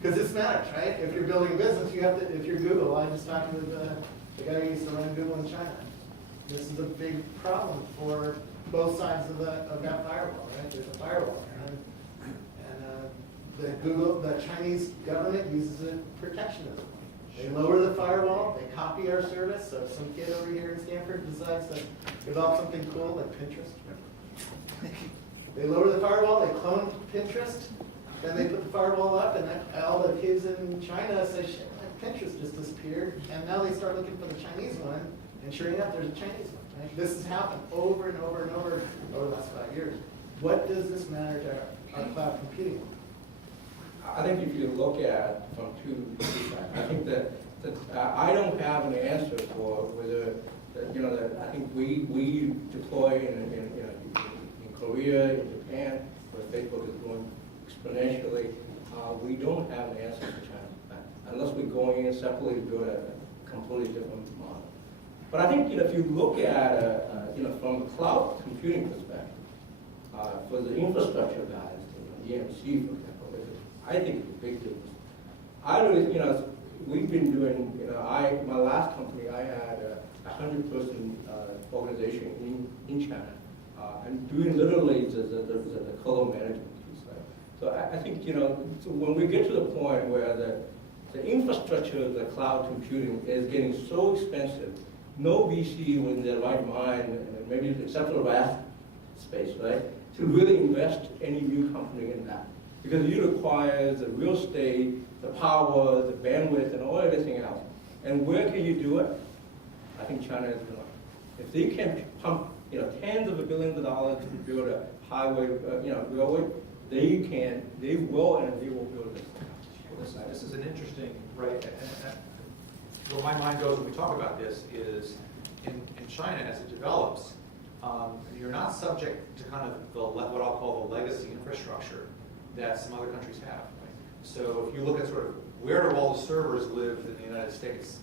Because this matters, right? If you're building a business, you have to. If you're Google, I just talked with the guy who used to run Google in China. This is a big problem for both sides of that firewall, right? There's a firewall, and the Chinese government uses it protectionism. They lower the firewall, they copy our service. So if some kid over here in Stanford decides to develop something cool like Pinterest, they lower the firewall, they clone Pinterest, then they put the firewall up, and all the kids in China say, shit, Pinterest just disappeared, and now they start looking for the Chinese one, and sure enough, there's a Chinese one. Right? This has happened over and over and over the last 5 years. What does this matter to our cloud computing? I think if you look at from two sides, I think that I don't have an answer for whether I think we deploy in Korea, in Japan, where Facebook is growing exponentially. We don't have an answer for China unless we're going in separately to build a completely different model. But I think if you look at from a cloud computing perspective, for the infrastructure guys, EMC for example, I think it's a big difference. I really, we've been doing, my last company, I had a 100-person organization in China, and doing literally the colo management piece. Right? So I think, so when we get to the point where the infrastructure of the cloud computing is getting so expensive, no VC in their right mind, maybe except for the RAS space, right, to really invest any new company in that. Because it requires the real estate, the power, the bandwidth, and everything else. And where can you do it? I think China is going to. If they can pump, tens of billions of dollars to build a highway, railway, they will, and they will build it. Well, this is an interesting, right? And where my mind goes when we talk about this is in China as it develops, you're not subject to kind of what I'll call the legacy infrastructure that some other countries have. Right? So if you look at sort of where do all the servers live in the United States,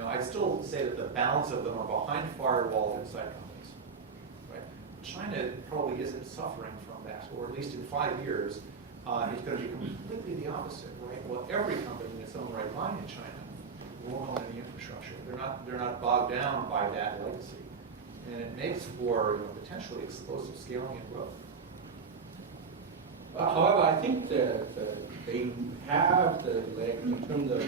I'd still say that the balance of them are behind firewalls inside companies. Right? China probably isn't suffering from that, or at least in 5 years, it's going to be completely the opposite. Right? Well, every company in its own right mind in China will own any infrastructure. They're not bogged down by that legacy, and it makes for potentially explosive scaling and growth. However, I think that they have in terms of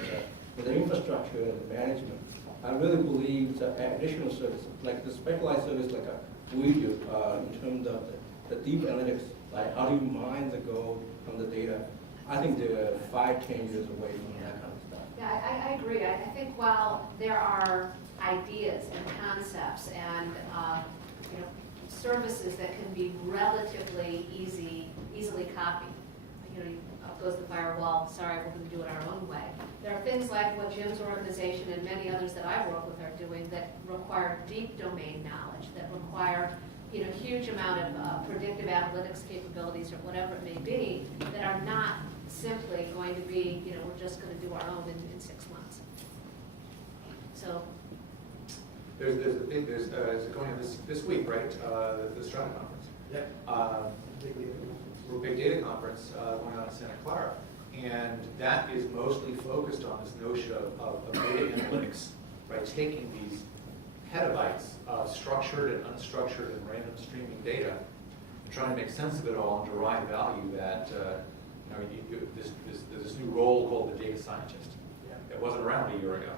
the infrastructure and the management. I really believe the additional service, like the specialized service, like we do, in terms of the deep analytics, like how do you mine the gold from the data. I think they're 5-10 years away from that kind of stuff. Yeah, I agree. I think while there are ideas and concepts and services that can be relatively easily copied. Up goes the firewall, sorry, we're going to do it our own way. There are things like what Jim's organization and many others that I work with are doing that require deep domain knowledge, that require huge amount of predictive analytics capabilities or whatever it may be, that are not simply going to be, we're just going to do our own in 6 months. So. There's going on this week, right? The SPRIE conference. Yeah. Big data conference going on in Santa Clara, and that is mostly focused on this notion of data analytics, right? Taking these petabytes of structured and unstructured and random streaming data, and trying to make sense of it all and derive value. That there's this new role called the data scientist. It wasn't around a year ago.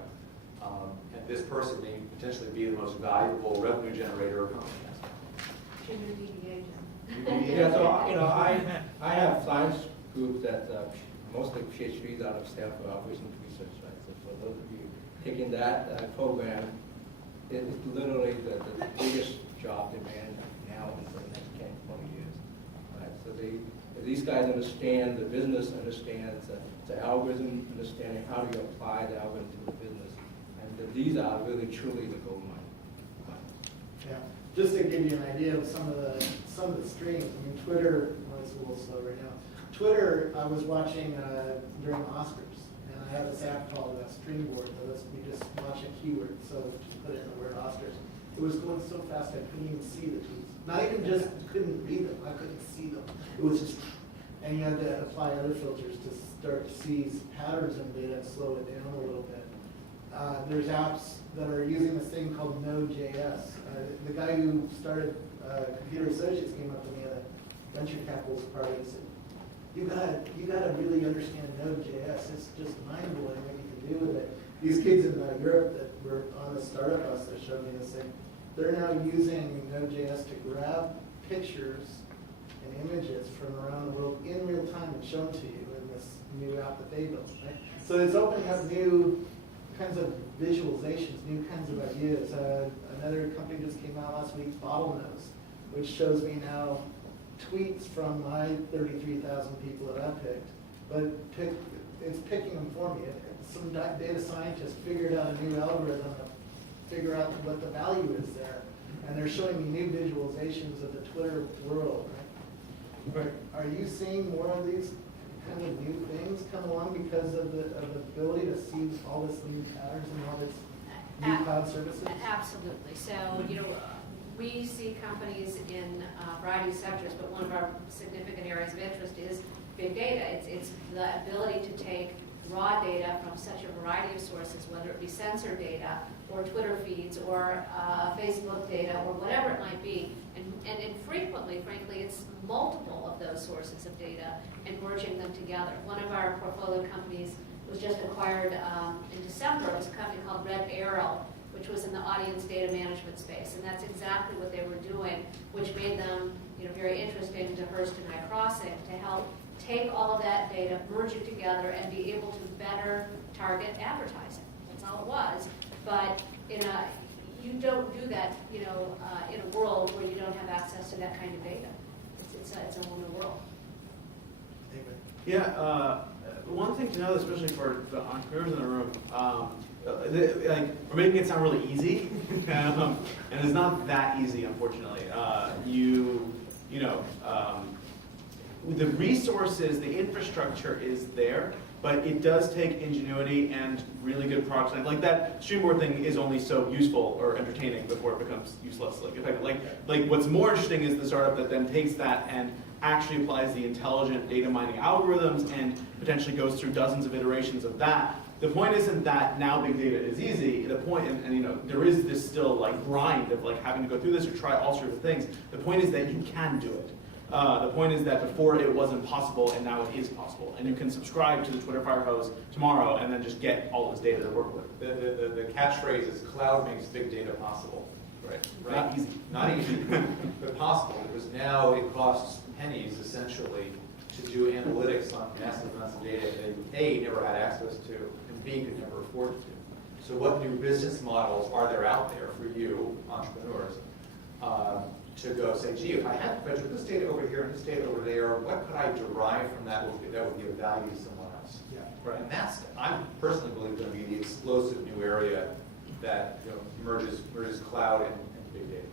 And this person may potentially be the most valuable revenue generator a company has. Should do DBA, Jim. Yeah, so, I have science groups that mostly PhDs out of Stanford operations research, right? So for those of you taking that program, it's literally the biggest job demand now and for the next 10, 20 years, right? So these guys understand, the business understands the algorithm, understanding how do you apply the algorithm to the business. And these are really, truly the gold mine. Yeah, just to give you an idea of some of the streams. I mean, Twitter, well, it's a little slow right now. Twitter, I was watching during the Oscars, and I have this app called Streamboard that lets me just watch a keyword. So just put in the word Oscars. It was going so fast I couldn't even see the tweets. Not even just couldn't read them, I couldn't see them. It was just, and you had to apply other filters to start to see patterns in data and slow it down a little bit. There's apps that are using this thing called Node.js. The guy who started Computer Associates came up to me at a venture capitalist party and said, you gotta really understand Node.js. It's just mind-blowing what you can do with it. These kids in Europe that were on the startup bus that showed me this thing, they're now using Node.js to grab pictures and images from around the world in real time and show them to you in this new app that they built. Right? So it's opening up new kinds of visualizations, new kinds of ideas. Another company just came out last week, Bottlenose, which shows me now tweets from my 33,000 people that I picked, but it's picking them for me. Some data scientists figured out a new algorithm to figure out what the value is there, and they're showing me new visualizations of the Twitter world. Right? Are you seeing more of these kind of new things come along because of the ability to see all this new patterns and all this new cloud services? Absolutely. So, we see companies in a variety of sectors, but one of our significant areas of interest is big data. It's the ability to take raw data from such a variety of sources, whether it be sensor data or Twitter feeds or Facebook data or whatever it might be. And frequently, frankly, it's multiple of those sources of data and merging them together. One of our portfolio companies was just acquired in December. It was a company called Red Arrow, which was in the audience data management space. And that's exactly what they were doing, which made them very interesting to Hearst and I Crossing to help take all of that data, merge it together, and be able to better target advertising. That's all it was. But you don't do that, in a world where you don't have access to that kind of data. It's a whole new world. Yeah, one thing to know, especially for the entrepreneurs in the room, we're making it sound really easy, and it's not that easy, unfortunately. The resources, the infrastructure is there, but it does take ingenuity and really good products. Like that Streamboard thing is only so useful or entertaining before it becomes useless. Like what's more interesting is the startup that then takes that and actually applies the intelligent data mining algorithms and potentially goes through dozens of iterations of that. The point isn't that now big data is easy. The point, and there is this still grind of having to go through this or try all sorts of things. The point is that you can do it. The point is that before it wasn't possible, and now it is possible. And you can subscribe to the Twitter Fire hose tomorrow and then just get all this data to work with. The catchphrase is cloud makes big data possible. Right. Not easy. Not easy, but possible. Because now it costs pennies, essentially, to do analytics on massive amounts of data that you, A, never had access to, and B, could never afford to. So what new business models are there out there for you, entrepreneurs, to go say, gee, if I had this data over here and this data over there, what could I derive from that that would give value to someone else? Yeah. Right. And that's, I personally believe, going to be the explosive new area that merges cloud and big data.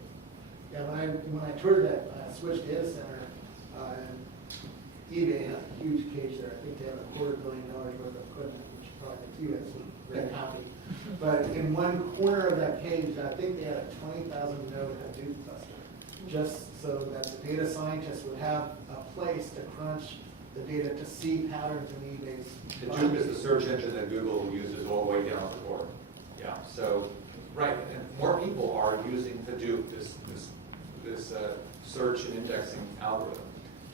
Yeah, when I toured that Switch data center, eBay had a huge cage there. I think they have $250 million worth of equipment, which probably makes you guys very happy. But in one corner of that cage, I think they had a 20,000 node Hadoop cluster, just so that the data scientists would have a place to crunch the data to see patterns in eBay's. Hadoop is the search engine that Google uses all the way down the board. Yeah. So, right, and more people are using Hadoop, this search and indexing algorithm,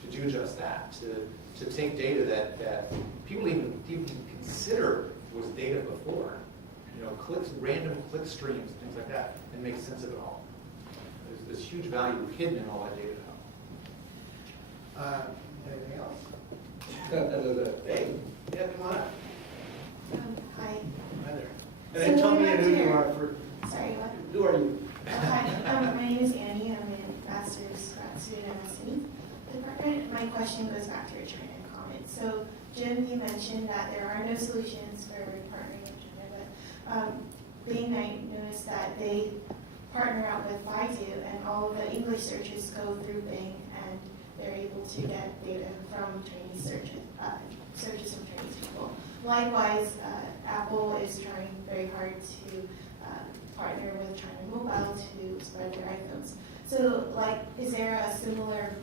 to do just that, to take data that people even consider was data before, clicks, random click streams, things like that, and make sense of it all. There's this huge value hidden in all that data now. Anything else? Hey. Yeah, come on up. Hi. Hi there. So And tell what me about who you here? are for. Sorry, what? Who are you? Hi, my name is Annie. I'm a master's grad student at SPRIE department. My question goes back to your China comment. So, Jim, you mentioned that there are no solutions for partnering with China, but Bing, I noticed that they partner up with Baidu, and all of the English searches go through Bing, and they're able to get data from Chinese searches from Chinese people. Likewise, Apple is trying very hard to partner with China Mobile to spread their iPhones. So, is there a similar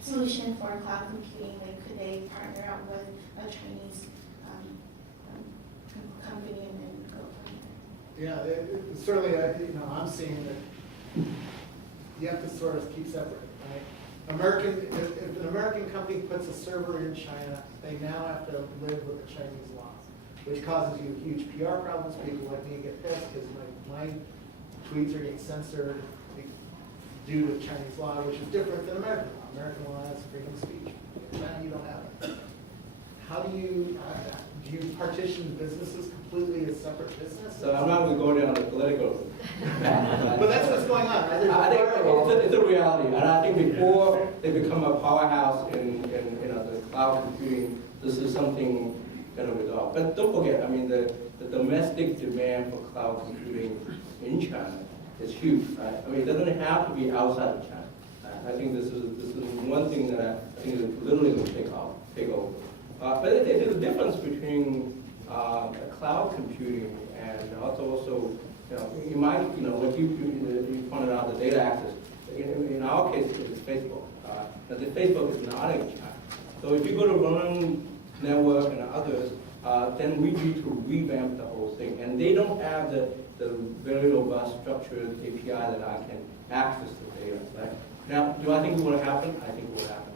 solution for cloud computing? Could they partner up with a Chinese company and then go from there? Yeah, certainly, I'm seeing that you have to sort of keep separate, right? If an American company puts a server in China, they now have to live with the Chinese laws, which causes you huge PR problems. People like me get pissed because my tweets are getting censored due to Chinese law, which is different than American law. American law has freedom of speech. In China, you don't have it. How do you partition businesses completely as separate businesses? So I'm not going to go down the political. But that's what's going on. Right? I think it's a reality, and I think before they become a powerhouse in the cloud computing, this is something going to resolve. But don't forget, I mean, the domestic demand for cloud computing in China is huge. Right? I mean, it doesn't have to be outside of China. I think this is one thing that I think is literally going to take over. But there's a difference between cloud computing and also what you pointed out, the data access. In our case, it's Facebook. But the Facebook is not in China. So if you go to Roam Network and others, then we need to revamp the whole thing. And they don't have the very robust structured API that I can access the data. Right? Now, do I think it will happen? I think it will happen.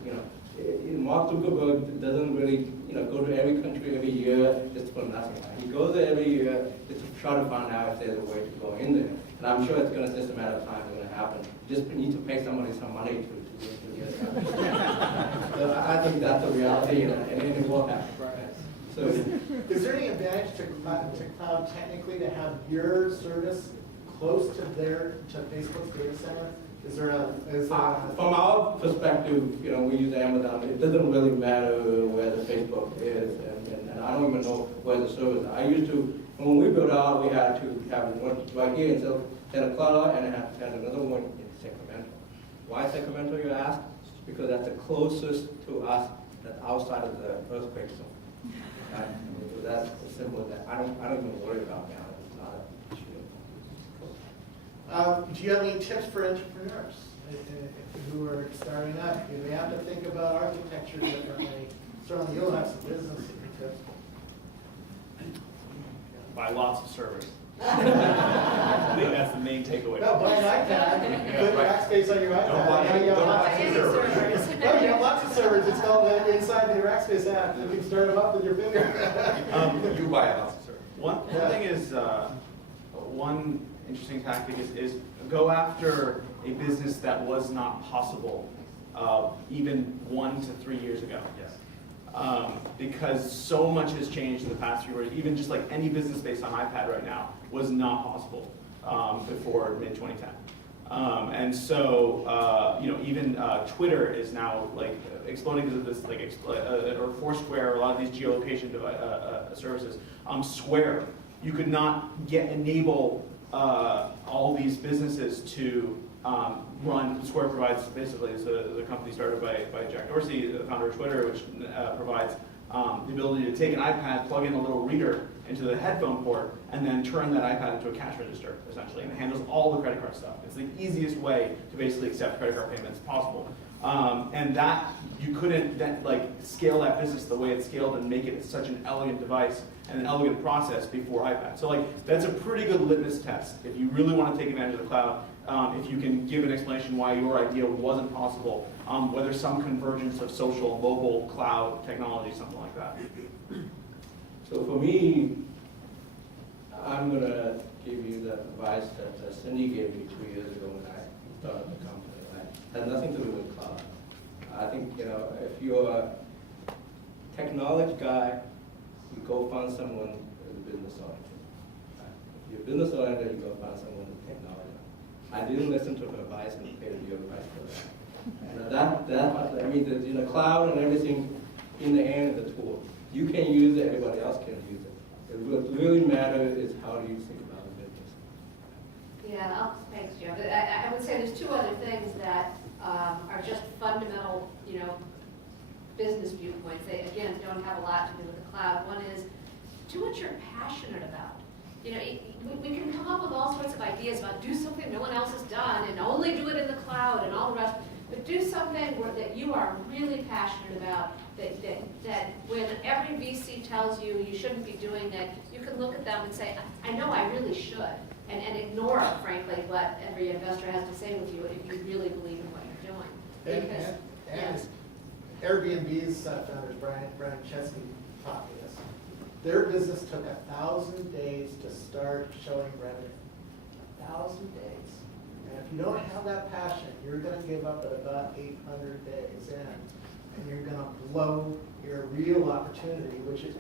Mark Zuckerberg doesn't really, go to every country every year just for nothing. Right? He goes there every year just to try to find out if there's a way to go in there. And I'm sure it's just a matter of time it's going to happen. You just need to pay somebody some money to get it done. So I think that's a reality, and it will happen. Right. So, is there any advantage to cloud technically to have your service close to Facebook's data center? From our perspective, we use Amazon. It doesn't really matter where the Facebook is, and I don't even know where the servers are. I used to, when we built out, we had to have one right here in Santa Clara, and I had another one in Sacramento. Why Sacramento, you ask? Because that's the closest to us that's outside of the earthquake zone. Right? So that's as simple as that. I don't even worry about now. It's not an issue. Do you have any tips for entrepreneurs who are starting up? Do they have to think about architecture differently? Certainly, you'll have some business tips. Buy lots of servers. I think that's the main takeaway. No, buy an iPad. Put Rackspace on your iPad. Don't buy Now you have don't lots buy of servers. servers. No, you have lots of servers. It's called inside the Rackspace app. You can start them up with your finger. You buy a house, sir. One thing is, one interesting tactic is go after a business that was not possible even 1 to 3 years ago. Yes. Because so much has changed in the past few years. Even just like any business based on iPad right now was not possible before mid-2010. And so, even Twitter is now like exploding because of this, or Foursquare, or a lot of these geolocation services. Square, you could not enable all these businesses to run. Square provides basically, it's the company started by Jack Dorsey, the founder of Twitter, which provides the ability to take an iPad, plug in a little reader into the headphone port, and then turn that iPad into a cash register, essentially, and it handles all the credit card stuff. It's the easiest way to basically accept credit card payments possible. And that, you couldn't then scale that business the way it scaled and make it such an elegant device and an elegant process before iPad. So that's a pretty good litmus test if you really want to take advantage of the cloud. If you can give an explanation why your idea wasn't possible, whether some convergence of social, mobile, cloud technology, something like that. So for me, I'm going to give you the advice that Cindy gave me 2 years ago when I started the company. Right? It had nothing to do with cloud. I think, if you're a technology guy, you go find someone who's a business oriented. Right? If you're business oriented, you go find someone who's technology. I didn't listen to her advice and paid your advice for that. And I mean, the cloud and everything, in the end, is a tool. You can use it, everybody else can use it. What really matters is how do you think about the business. Yeah, thanks, Jeff. I would say there's two other things that are just fundamental, business viewpoints. They, again, don't have a lot to do with the cloud. One is, do what you're passionate about. We can come up with all sorts of ideas about do something no one else has done and only do it in the cloud and all the rest. But do something that you are really passionate about, that when every VC tells you you shouldn't be doing it, you can look at them and say, I know I really should, and ignore, frankly, what every investor has to say with you if you really believe in what you're doing. Because, yes. Airbnb's founders, Brian Chesky, taught me this. Their business took 1,000 days to start showing revenue. 1,000 days. And if you don't have that passion, you're going to give up at about 800 days in, and you're going to blow your real opportunity, which is,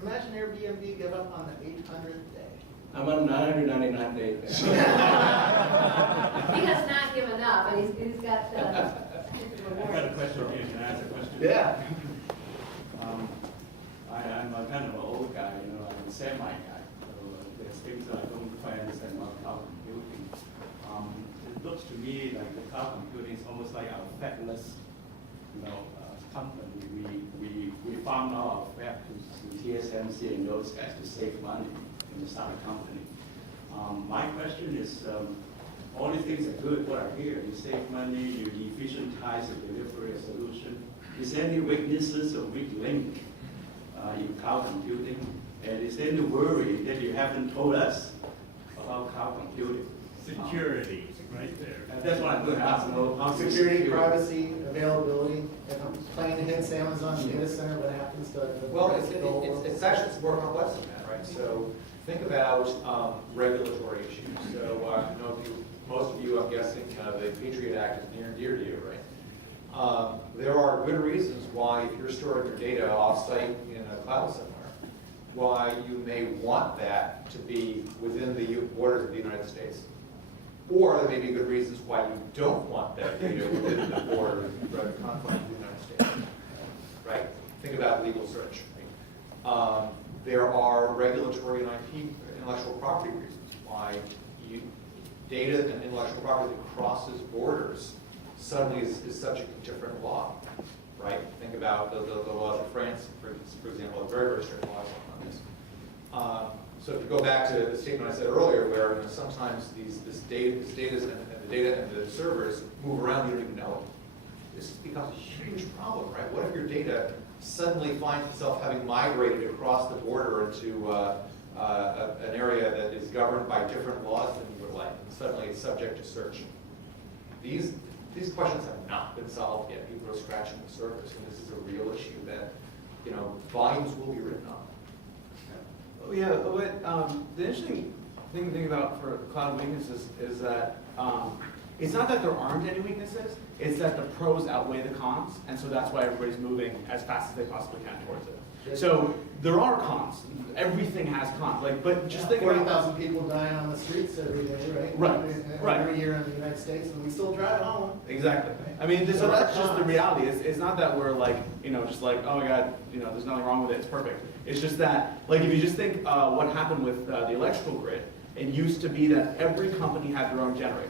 imagine Airbnb give up on the 800th day. I'm on 999 days. He has not given up, and he's got I got a question here. Can I ask a question? Yeah. I'm a kind of an old guy, I'm a semi guy. So there's things that I don't quite understand about cloud computing. It looks to me like the cloud computing is almost like a feckless, company. We found out we have to TSMC and those guys to save money when we start a company. My question is, all these things are good, what I hear. You save money, you efficientize the delivery of solution. Is there any weaknesses or weak link in cloud computing? And is there any worry that you haven't told us about cloud computing? Security, right there. That's what I'm going to ask. How Security, privacy, availability. If I'm playing against Amazon data center, what happens to the Well, it's actually more complex than that, right? So think about regulatory issues. So I know most of you, I'm guessing, the Patriot Act is near and dear to you, right? There are good reasons why, if you're storing your data off-site in a cloud somewhere, why you may want that to be within the borders of the United States. Or there may be good reasons why you don't want that data within the border of the confines of the United States. Right? Think about legal search. Right? There are regulatory and IP intellectual property reasons why data and intellectual property that crosses borders suddenly is subject to different law. Right? Think about the laws of France, for example, very, very strict laws on this. So if you go back to the statement I said earlier, where sometimes this data and the data and the servers move around, you don't even know it. This becomes a huge problem, right? What if your data suddenly finds itself having migrated across the border into an area that is governed by different laws than you would like, and suddenly it's subject to search? These questions have not been solved yet. People are scratching the surface, and this is a real issue that volumes will be written on. Yeah, but the interesting thing to think about for cloud weaknesses is that it's not that there aren't any weaknesses, it's that the pros outweigh the cons, and so that's why everybody's moving as fast as they possibly can towards it. So there are cons. Everything has cons. But just think about 40,000 people dying on the streets every day, right? Every year in the United States, and we still drive home. Exactly. I mean, so that's just the reality. It's not that we're just like, oh my God, there's nothing wrong with it. It's perfect. It's just that, if you just think what happened with the electrical grid, it used to be that every company had their own generator,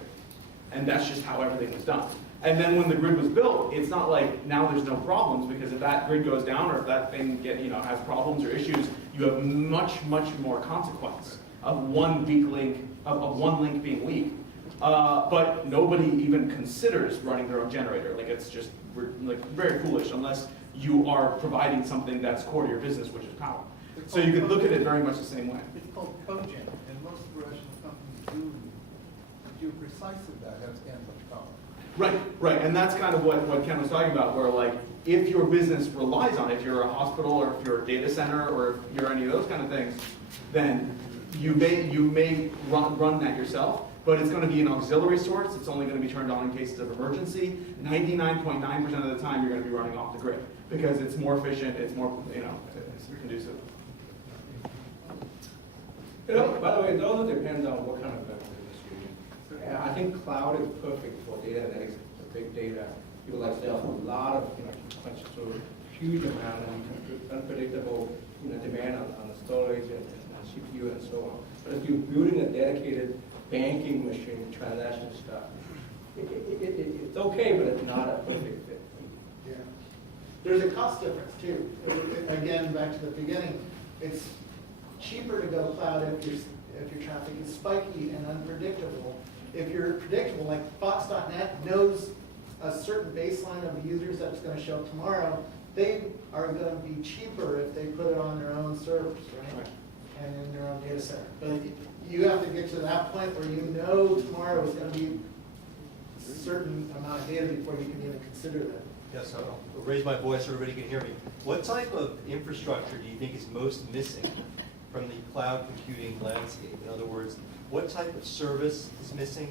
and that's just how everything was done. And then when the grid was built, it's not like now there's no problems, because if that grid goes down or if that thing has problems or issues, you have much, much more consequence of one weak link, of one link being weak. But nobody even considers running their own generator. It's just very foolish unless you are providing something that's core to your business, which is power. So you could look at it very much the same way. It's called cogen, and most professional companies do precisely that, have much power. Right, and that's kind of what Ken was talking about, where if your business relies on it, if you're a hospital or if you're a data center or if you're any of those kind of things, then you may run that yourself, but it's going to be an auxiliary source. It's only going to be turned on in cases of emergency. 99.9% of the time, you're going to be running off the grid because it's more efficient. It's more, it's conducive. By the way, it also depends on what kind of business you're in. I think cloud is perfect for data analytics, for big data. People like to have a lot of consequences, so huge amount and unpredictable demand on the storage and CPU and so on. But if you're building a dedicated banking machine, transaction stuff, it's okay, but it's not a perfect fit. Yeah. There's a cost difference too. Again, back to the beginning, it's cheaper to go cloud if your traffic is spiky and unpredictable. If you're predictable, like Fox.net knows a certain baseline of users that's going to show up tomorrow, they are going to be cheaper if they put it on their own servers, right? And in their own data center. But you have to get to that point where you know tomorrow is going to be a certain amount of data before you can even consider that. Yes, I'll raise my voice so everybody can hear me. What type of infrastructure do you think is most missing from the cloud computing landscape? In other words, what type of service is missing?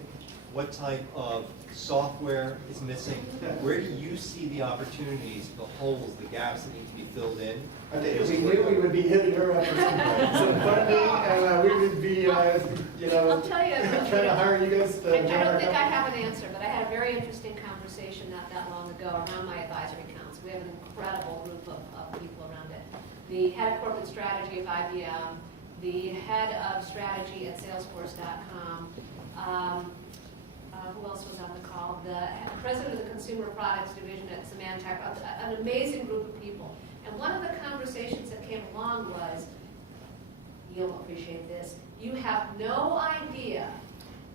What type of software is missing? Where do you see the opportunities, the holes, the gaps that need to be filled in? I think if we knew, we would be hitting her up for some funding, and we would be, I'll tell you. trying to hire you guys to I join our don't think I company. have an answer, but I had a very interesting conversation not that long ago around my advisory council. We have an incredible group of people around it. The head of corporate strategy of IBM, the head of strategy at Salesforce.com, who else was on the call? The president of the consumer products division at Symantec, an amazing group of people. And one of the conversations that came along was, you'll appreciate this, you have no idea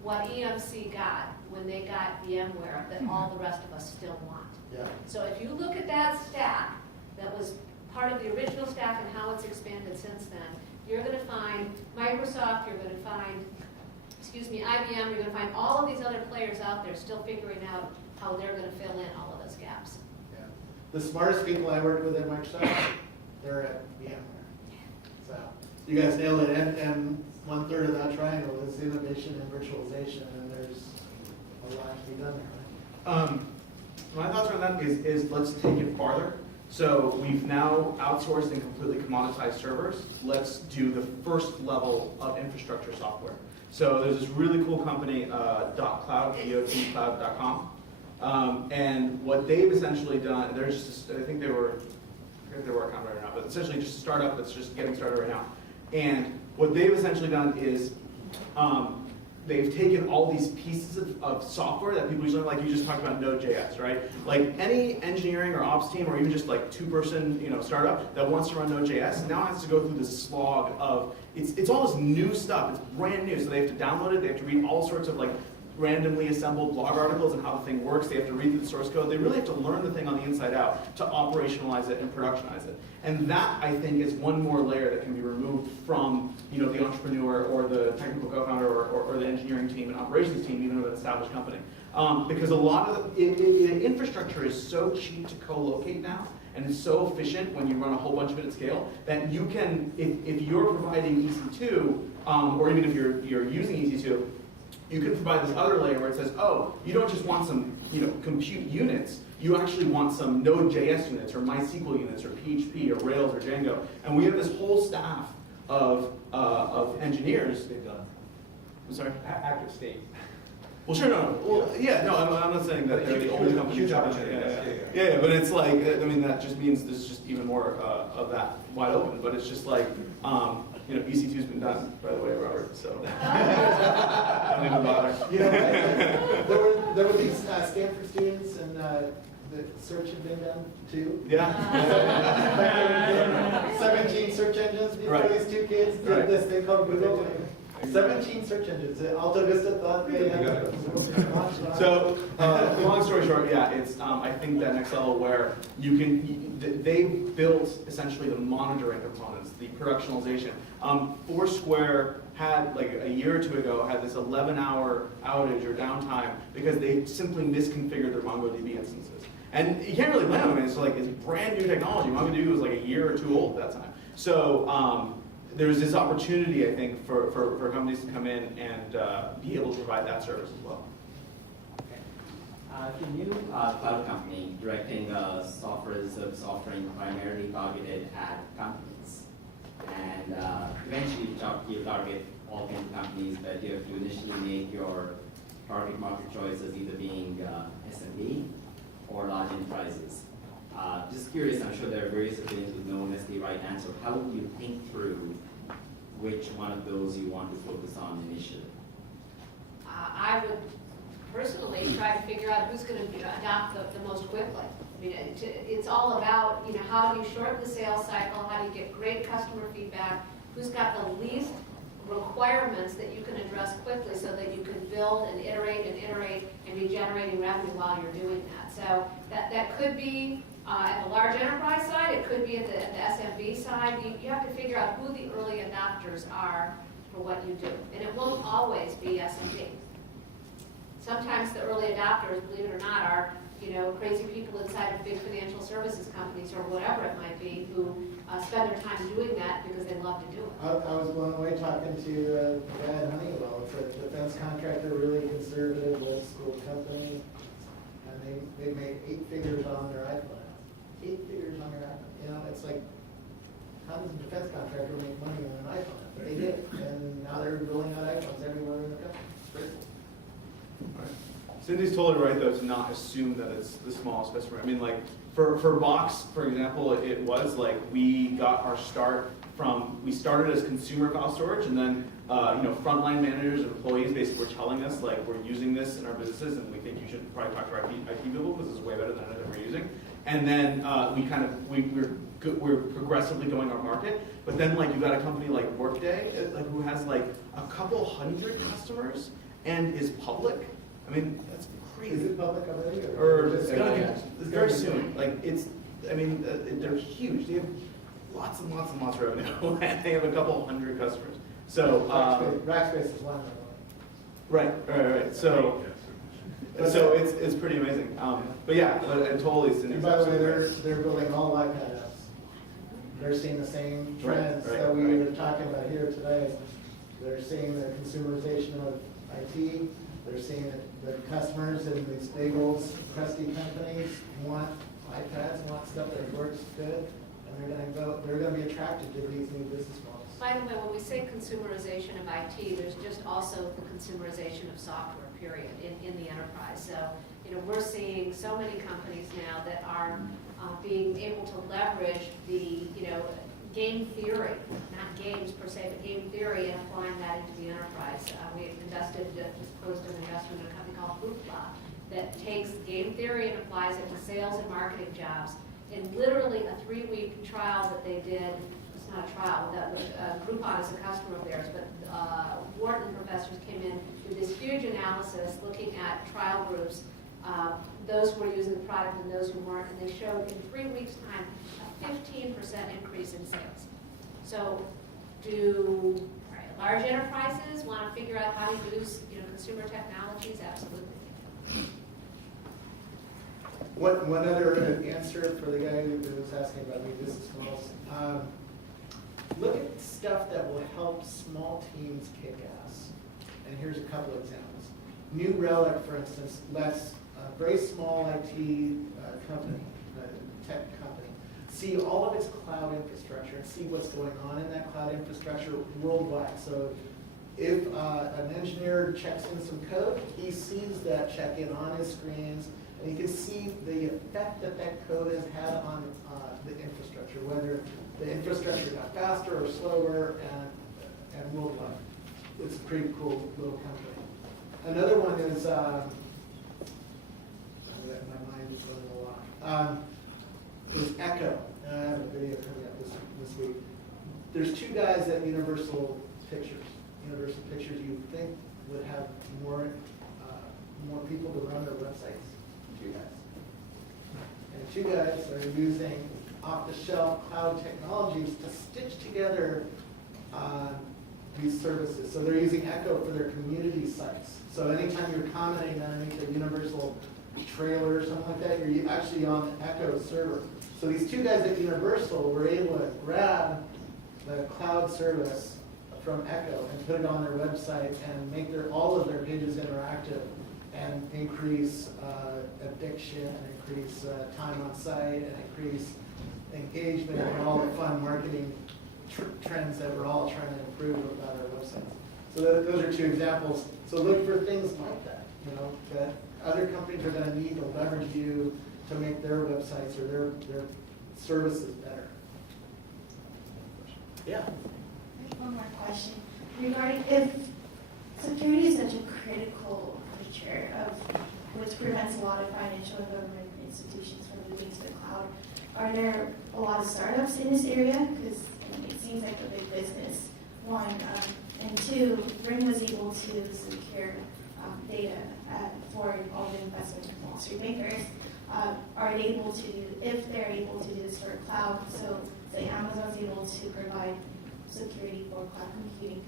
what EMC got when they got VMware that all the rest of us still want. Yeah. So if you look at that stack that was part of the original stack and how it's expanded since then, you're going to find Microsoft, you're going to find IBM, you're going to find all of these other players out there still figuring out how they're going to fill in all of those gaps. Yeah. The smartest people I work with at Microsoft, they're at VMware. So you guys nailed it. And 1/3 of that triangle is innovation and virtualization, and there's a lot to be done there, right? My thoughts on that is let's take it farther. So we've now outsourced and completely commoditized servers. Let's do the first level of infrastructure software. So there's this really cool company, .cloud, dotcloud.com. And what they've essentially done, they're just, I think they were, I forget if they were account right now, but essentially just a startup that's just getting started right now. And what they've essentially done is they've taken all these pieces of software that people usually, like you just talked about Node.js, right? Like any engineering or ops team or even just like two-person startup that wants to run Node.js now has to go through this slog of, it's all this new stuff, it's brand new, so they have to download it, they have to read all sorts of like randomly assembled blog articles and how the thing works, they have to read through the source code, they really have to learn the thing on the inside out to operationalize it and productionize it. And that, I think, is one more layer that can be removed from the entrepreneur or the technical co-founder or the engineering team and operations team, even of an established company. Because a lot of the infrastructure is so cheap to co-locate now, and it's so efficient when you run a whole bunch of it at scale, that you can, if you're providing EC2, or even if you're using EC2, you can provide this other layer where it says, oh, you don't just want some compute units, you actually want some Node.js units or MySQL units or PHP or Rails or Django. And we have this whole staff of engineers. I'm sorry? Active state. Well, sure, no. Well, yeah, no, I'm not saying that they're the only company. Huge opportunity. Yeah, but it's like, I mean, that just means there's just even more of that wide open. But it's just like, EC2's been done, by the way, Robert. So don't even bother. There were these Stanford students, and the search had been done too. Yeah. 17 search engines before Right. these two kids did Right. this thing called Google. 17 search engines. Alta Vista thought they had. So, long story short, yeah, it's I think that next level where they built essentially the monitoring components, the productionalization. Foursquare had, like a year or two ago, had this 11-hour outage or downtime because they simply misconfigured their MongoDB instances. And you can't really blame them. It's brand new technology. MongoDB was like a year or two old at that time. So there's this opportunity, I think, for companies to come in and be able to provide that service as well. The new cloud company directing software as a service offering primarily targeted at companies. And eventually you target all kinds of companies, but you have to initially make your target market choices either being SMB or large enterprises. Just curious, I'm sure there are various opinions with no necessarily right answer. How would you think through which one of those you want to focus on initially? I would personally try to figure out who's going to adopt the most quickly. I mean, it's all about, how do you shorten the sales cycle, how do you get great customer feedback, who's got the least requirements that you can address quickly so that you can build and iterate and be generating revenue while you're doing that. So that could be at the large enterprise side, it could be at the SMB side. You have to figure out who the early adopters are for what you do. And it won't always be SMB. Sometimes the early adopters, believe it or not, are crazy people inside of big financial services companies or whatever it might be who spend their time doing that because they love to do it. I was blown away talking to the guy at Honeywell. It's a defense contractor, really conservative, old school company, and they made 8 figures on their iPhone. 8 figures on their iPhone. It's like, how does a defense contractor make money on an iPhone? But they did, and now they're rolling out iPhones everywhere in the country. It's pretty cool. Right. Cindy's totally right, though, to not assume that it's the smallest customer. I mean, like, for Box, for example, it was like we got our start from, we started as consumer file storage, and then, frontline managers and employees basically were telling us, like, we're using this in our businesses, and we think you should probably talk to our IT people because this is way better than anything we're using. And then we're progressively going our market. But then, like, you got a company like Workday, like, who has, like, a couple hundred customers and is public. I mean, that's crazy. Is it public already? Or it's very soon. Like, they're huge. They have lots and lots and lots of revenue, and they have a couple hundred customers. So Rackspace is one of them. Right. So it's pretty amazing. But yeah, and totally. And by the way, they're building all iPad apps. They're seeing the same trends that we were talking about here today. They're seeing the consumerization of IT. They're seeing that the customers in these big old crusty companies want iPads, want stuff that works good, and they're going to be attracted to these new business models. By the way, when we say consumerization of IT, there's just also the consumerization of software, period, in the enterprise. So, we're seeing so many companies now that are being able to leverage the, game theory, not games per se, but game theory, and applying that into the enterprise. We just closed an investment in a company called Hoopla that takes game theory and applies it to sales and marketing jobs. In literally a 3-week trial that they did, it's not a trial, that was Groupon is a customer of theirs, but Wharton professors came in with this huge analysis looking at trial groups, those who were using the product and those who weren't, and they showed in 3 weeks' time a 15% increase in sales. So do large enterprises want to figure out how to use consumer technologies? Absolutely. One other answer for the guy who was asking about new business models. Look at stuff that will help small teams kick ass. And here's a couple examples. New Relic, for instance, lets a very small IT company, tech company, see all of its cloud infrastructure and see what's going on in that cloud infrastructure worldwide. So if an engineer checks in some code, he sees that check-in on his screens, and he can see the effect that that code has had on the infrastructure, whether the infrastructure got faster or slower, and worldwide. It's a pretty cool little company. Another one is, my mind is going a lot, is Echo. And I have a video coming up this week. There's 2 guys at Universal Pictures. Universal Pictures, you would think would have more people to run their websites. 2 guys. And 2 guys are using off-the-shelf cloud technologies to stitch together these services. So they're using Echo for their community sites. So anytime you're commenting underneath a Universal trailer or something like that, you're actually on the Echo server. So these 2 guys at Universal were able to grab the cloud service from Echo and put it on their website and make all of their pages interactive and increase addiction, and increase time on site, and increase engagement and all the fun marketing trends that we're all trying to improve about our websites. So those are 2 examples. So look for things like that, that other companies are going to need to leverage you to make their websites or their services better. Yeah. There's one more question regarding if security is such a critical feature of which prevents a lot of financial and government institutions from moving to the cloud. Are there a lot of startups in this area? Because it seems like a big business, 1. And 2, Ring was able to secure data for all the investment and Wall Street makers. Are they able to, if they're able to do this for cloud, so say Amazon's able to provide security for cloud computing,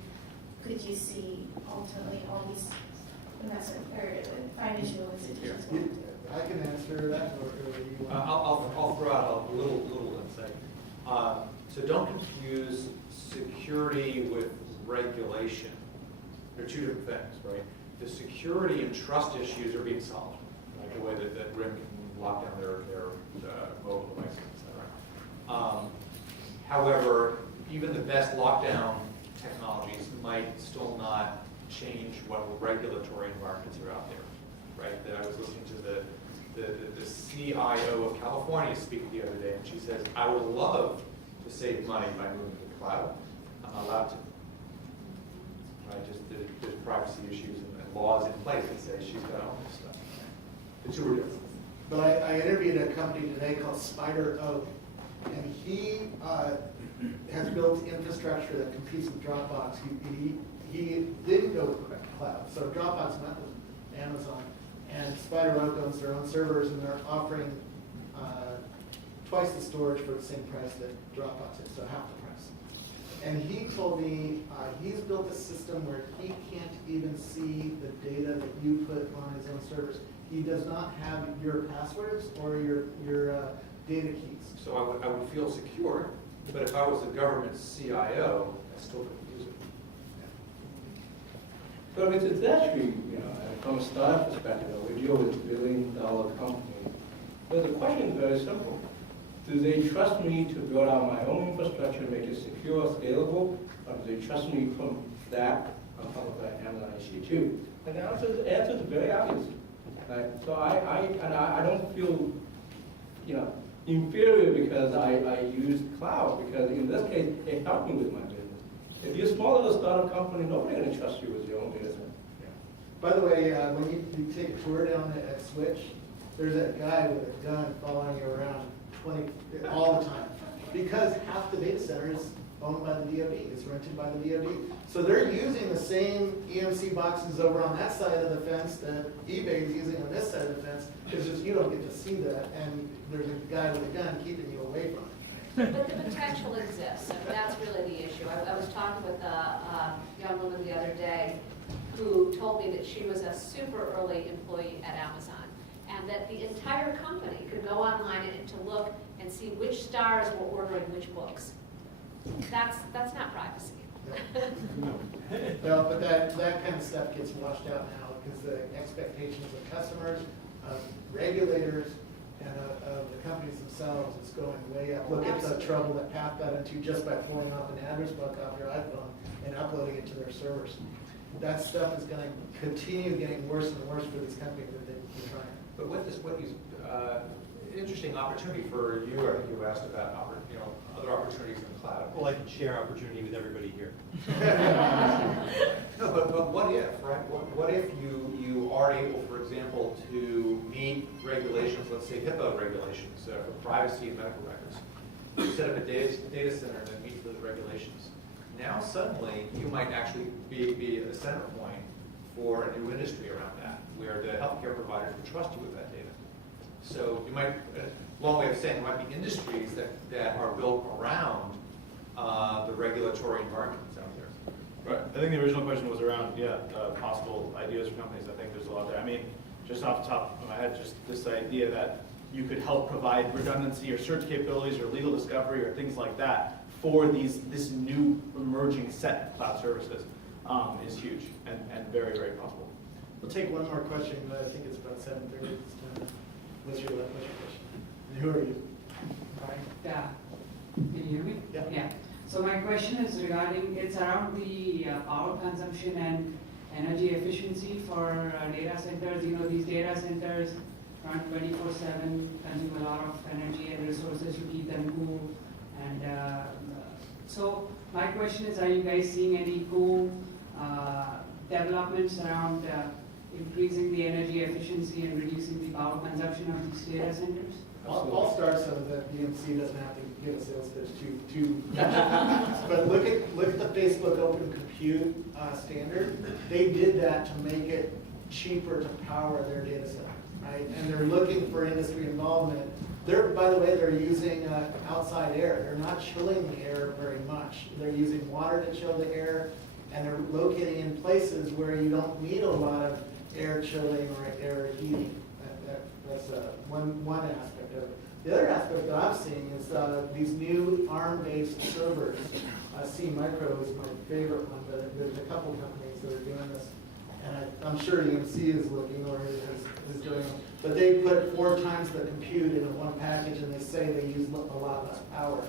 could you see ultimately all these investment or financial institutions going to it? I can answer that, or you want. I'll throw out a little insight. So don't confuse security with regulation. They're 2 different things, right? The security and trust issues are being solved, like the way that RIM can lock down their mobile devices, etc. However, even the best lockdown technologies might still not change what regulatory environments are out there, right? That I was listening to the CIO of California speak the other day, and she says, I would love to save money by moving to the cloud. I'm not allowed to. Right? Just there's privacy issues and laws in place that say she's got to own this stuff. The 2 are different. But I interviewed a company today called Spider Oak, and he has built infrastructure that competes with Dropbox. He didn't go with cloud, so Dropbox went with Amazon, and Spider Oak owns their own servers, and they're offering twice the storage for the same price that Dropbox is, so half the price. And he told me he's built a system where he can't even see the data that you put on his own servers. He does not have your passwords or your data keys. So I would feel secure, but if I was the government CIO, I still couldn't use it. So it's actually, from a startup perspective, we deal with billion-dollar companies. But the question is very simple. Do they trust me to build out my own infrastructure, make it secure, scalable, or do they trust me from that on top of that Amazon EC2? And the answer is very obvious. Right? So I don't feel, inferior because I use cloud, because in this case, it helped me with my business. If you're a small little startup company, nobody's going to trust you with your own data center. By the way, when you take a tour down at Switch, there's that guy with a gun following you around all the time, because half the data center is owned by the DoD, it's rented by the DoD. So they're using the same EMC boxes over on that side of the fence that eBay is using on this side of the fence. It's just you don't get to see that, and there's a guy with a gun keeping you away from it. But the potential exists, and that's really the issue. I was talking with a young woman the other day who told me that she was a super early employee at Amazon, and that the entire company could go online and to look and see which stars were ordering which books. That's not privacy. Well, but that kind of stuff gets washed out now because the expectations of customers, of regulators, and of the companies themselves is going way up. Look at the trouble that Pat got into just by pulling off an address book off your iPhone and uploading it to their servers. That stuff is going to continue getting worse and worse for these companies that they're trying. But with this, interesting opportunity for you, I think you asked about other opportunities in the cloud. Well, I can share opportunity with everybody here. No, but what if, right? What if you are able, for example, to meet regulations, let's say HIPAA regulations for privacy and medical records. You set up a data center that meets those regulations. Now suddenly you might actually be a center point for a new industry around that, where the healthcare providers would trust you with that data. So you might, long way of saying, there might be industries that are built around the regulatory environment that's out there. Right. I think the original question was around, possible ideas for companies. I think there's a lot there. I mean, just off the top of my head, just this idea that you could help provide redundancy or search capabilities or legal discovery or things like that for this new emerging set of cloud services is huge and very, very possible. We'll take one more question, but I think it's about 7:30 this time. What's your question? And who are you? Right. Yeah. Can you hear me? Yeah. So my question is regarding, it's around the power consumption and energy efficiency for data centers. You know, these data centers run 24/7, consume a lot of energy and resources to keep them cool. And so my question is, are you guys seeing any cool developments around increasing the energy efficiency and reducing the power consumption of these data centers? I'll start so that EMC doesn't have to give a sales pitch too. But look at the Facebook Open Compute standard. They did that to make it cheaper to power their data center, right? And they're looking for industry involvement. By the way, they're using outside air. They're not chilling the air very much. They're using water to chill the air, and they're locating in places where you don't need a lot of air chilling or air heating. That's one aspect of it. The other aspect that I'm seeing is these new ARM-based servers. C-Micro is my favorite one, but there's a couple companies that are doing this. And I'm sure EMC is looking or is doing it. But they put 4 times the compute into one package, and they say they use a lot less power.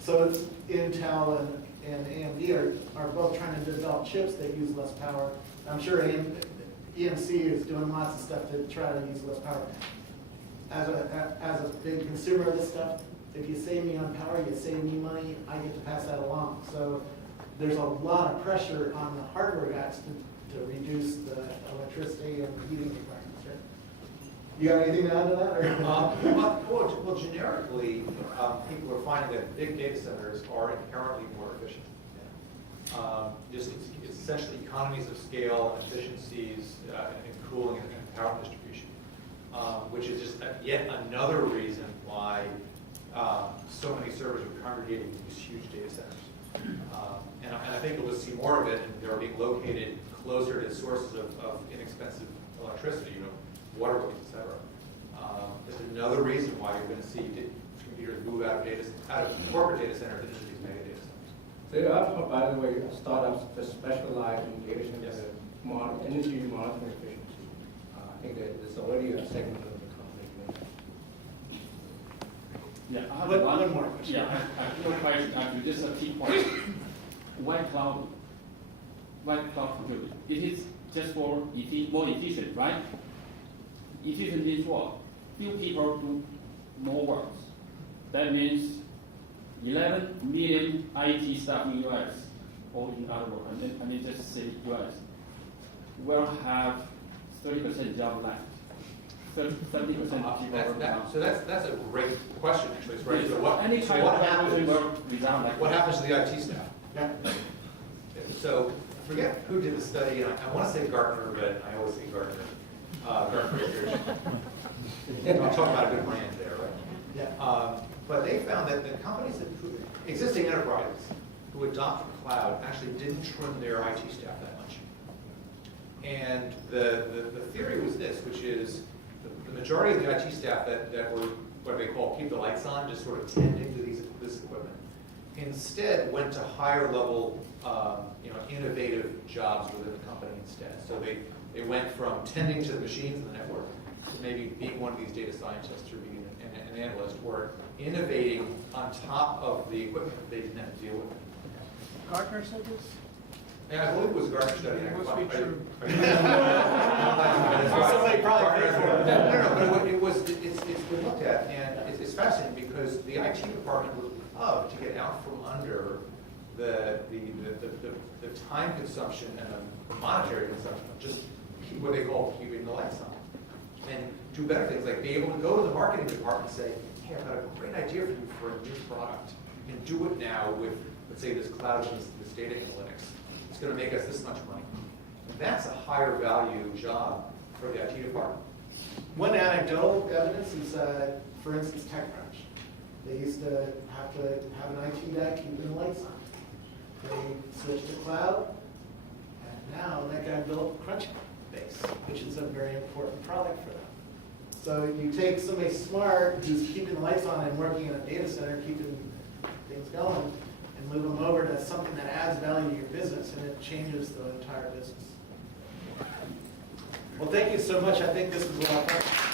So it's Intel and AMD are both trying to develop chips that use less power. I'm sure EMC is doing lots of stuff to try to use less power. As a big consumer of this stuff, if you save me on power, you save me money, I get to pass that along. So there's a lot of pressure on the hardware guys to reduce the electricity and heating requirements, right? You got anything to add to that? Well, generically, people are finding that big data centers are inherently more efficient. Just it's essentially economies of scale, efficiencies in cooling and power distribution, which is just yet another reason why so many servers are congregating in these huge data centers. And I think we'll just see more of it, and they're being located closer to sources of inexpensive electricity, water works, et cetera. Just another reason why you're going to see computers move out of corporate data centers into these mega data centers. There are, by the way, startups that specialize in data center energy monitoring efficiency. I think that there's already a segment of the company. Yeah, I have One more question. Yeah, I have one question. Actually, this is a key point. Why cloud computing? It is just for more efficient, right? Efficient means what? Few people do more work. That means 11 million IT staff in US, or in other words, and then just say US, will have 30% job left. 70% of people are down. So that's a great question, actually. It's right. So what what happens to the IT staff? Yeah. So I forget who did the study. I want to say Gartner, but I always say Gartner. Gartner Research. I'm talking about a good brand there, right? Yeah. But they found that the companies existing enterprises who adopted cloud actually didn't trim their IT staff that much. And the theory was this, which is the majority of the IT staff that were what they call keep the lights on, just sort of tending to this equipment, instead went to higher level, innovative jobs within the company instead. So they went from tending to the machines in the network to maybe being one of these data scientists or being an analyst, or innovating on top of the equipment that they didn't have to deal with. Gartner said this? Yeah, I believe it was a Gartner study. It must be true. Somebody probably paid for it. No, but it's been looked at, and it's fascinating because the IT department would love to get out from under the time consumption and the monetary consumption of just what they call keeping the lights on, and do better things like be able to go to the marketing department and say, hey, I've got a great idea for you for a new product. You can do it now with, let's say, this cloud and this data analytics. It's going to make us this much money. And that's a higher value job for the IT department. One anecdotal evidence is, for instance, TechCrunch. They used to have an IT guy keeping the lights on. They switched to cloud, and now that guy built Crunchbase, which is a very important product for them. So you take somebody smart who's keeping the lights on and working in a data center, keeping things going, and move them over to something that adds value to your business, and it changes the entire business. Well, thank you so much. I think this was a lot of fun.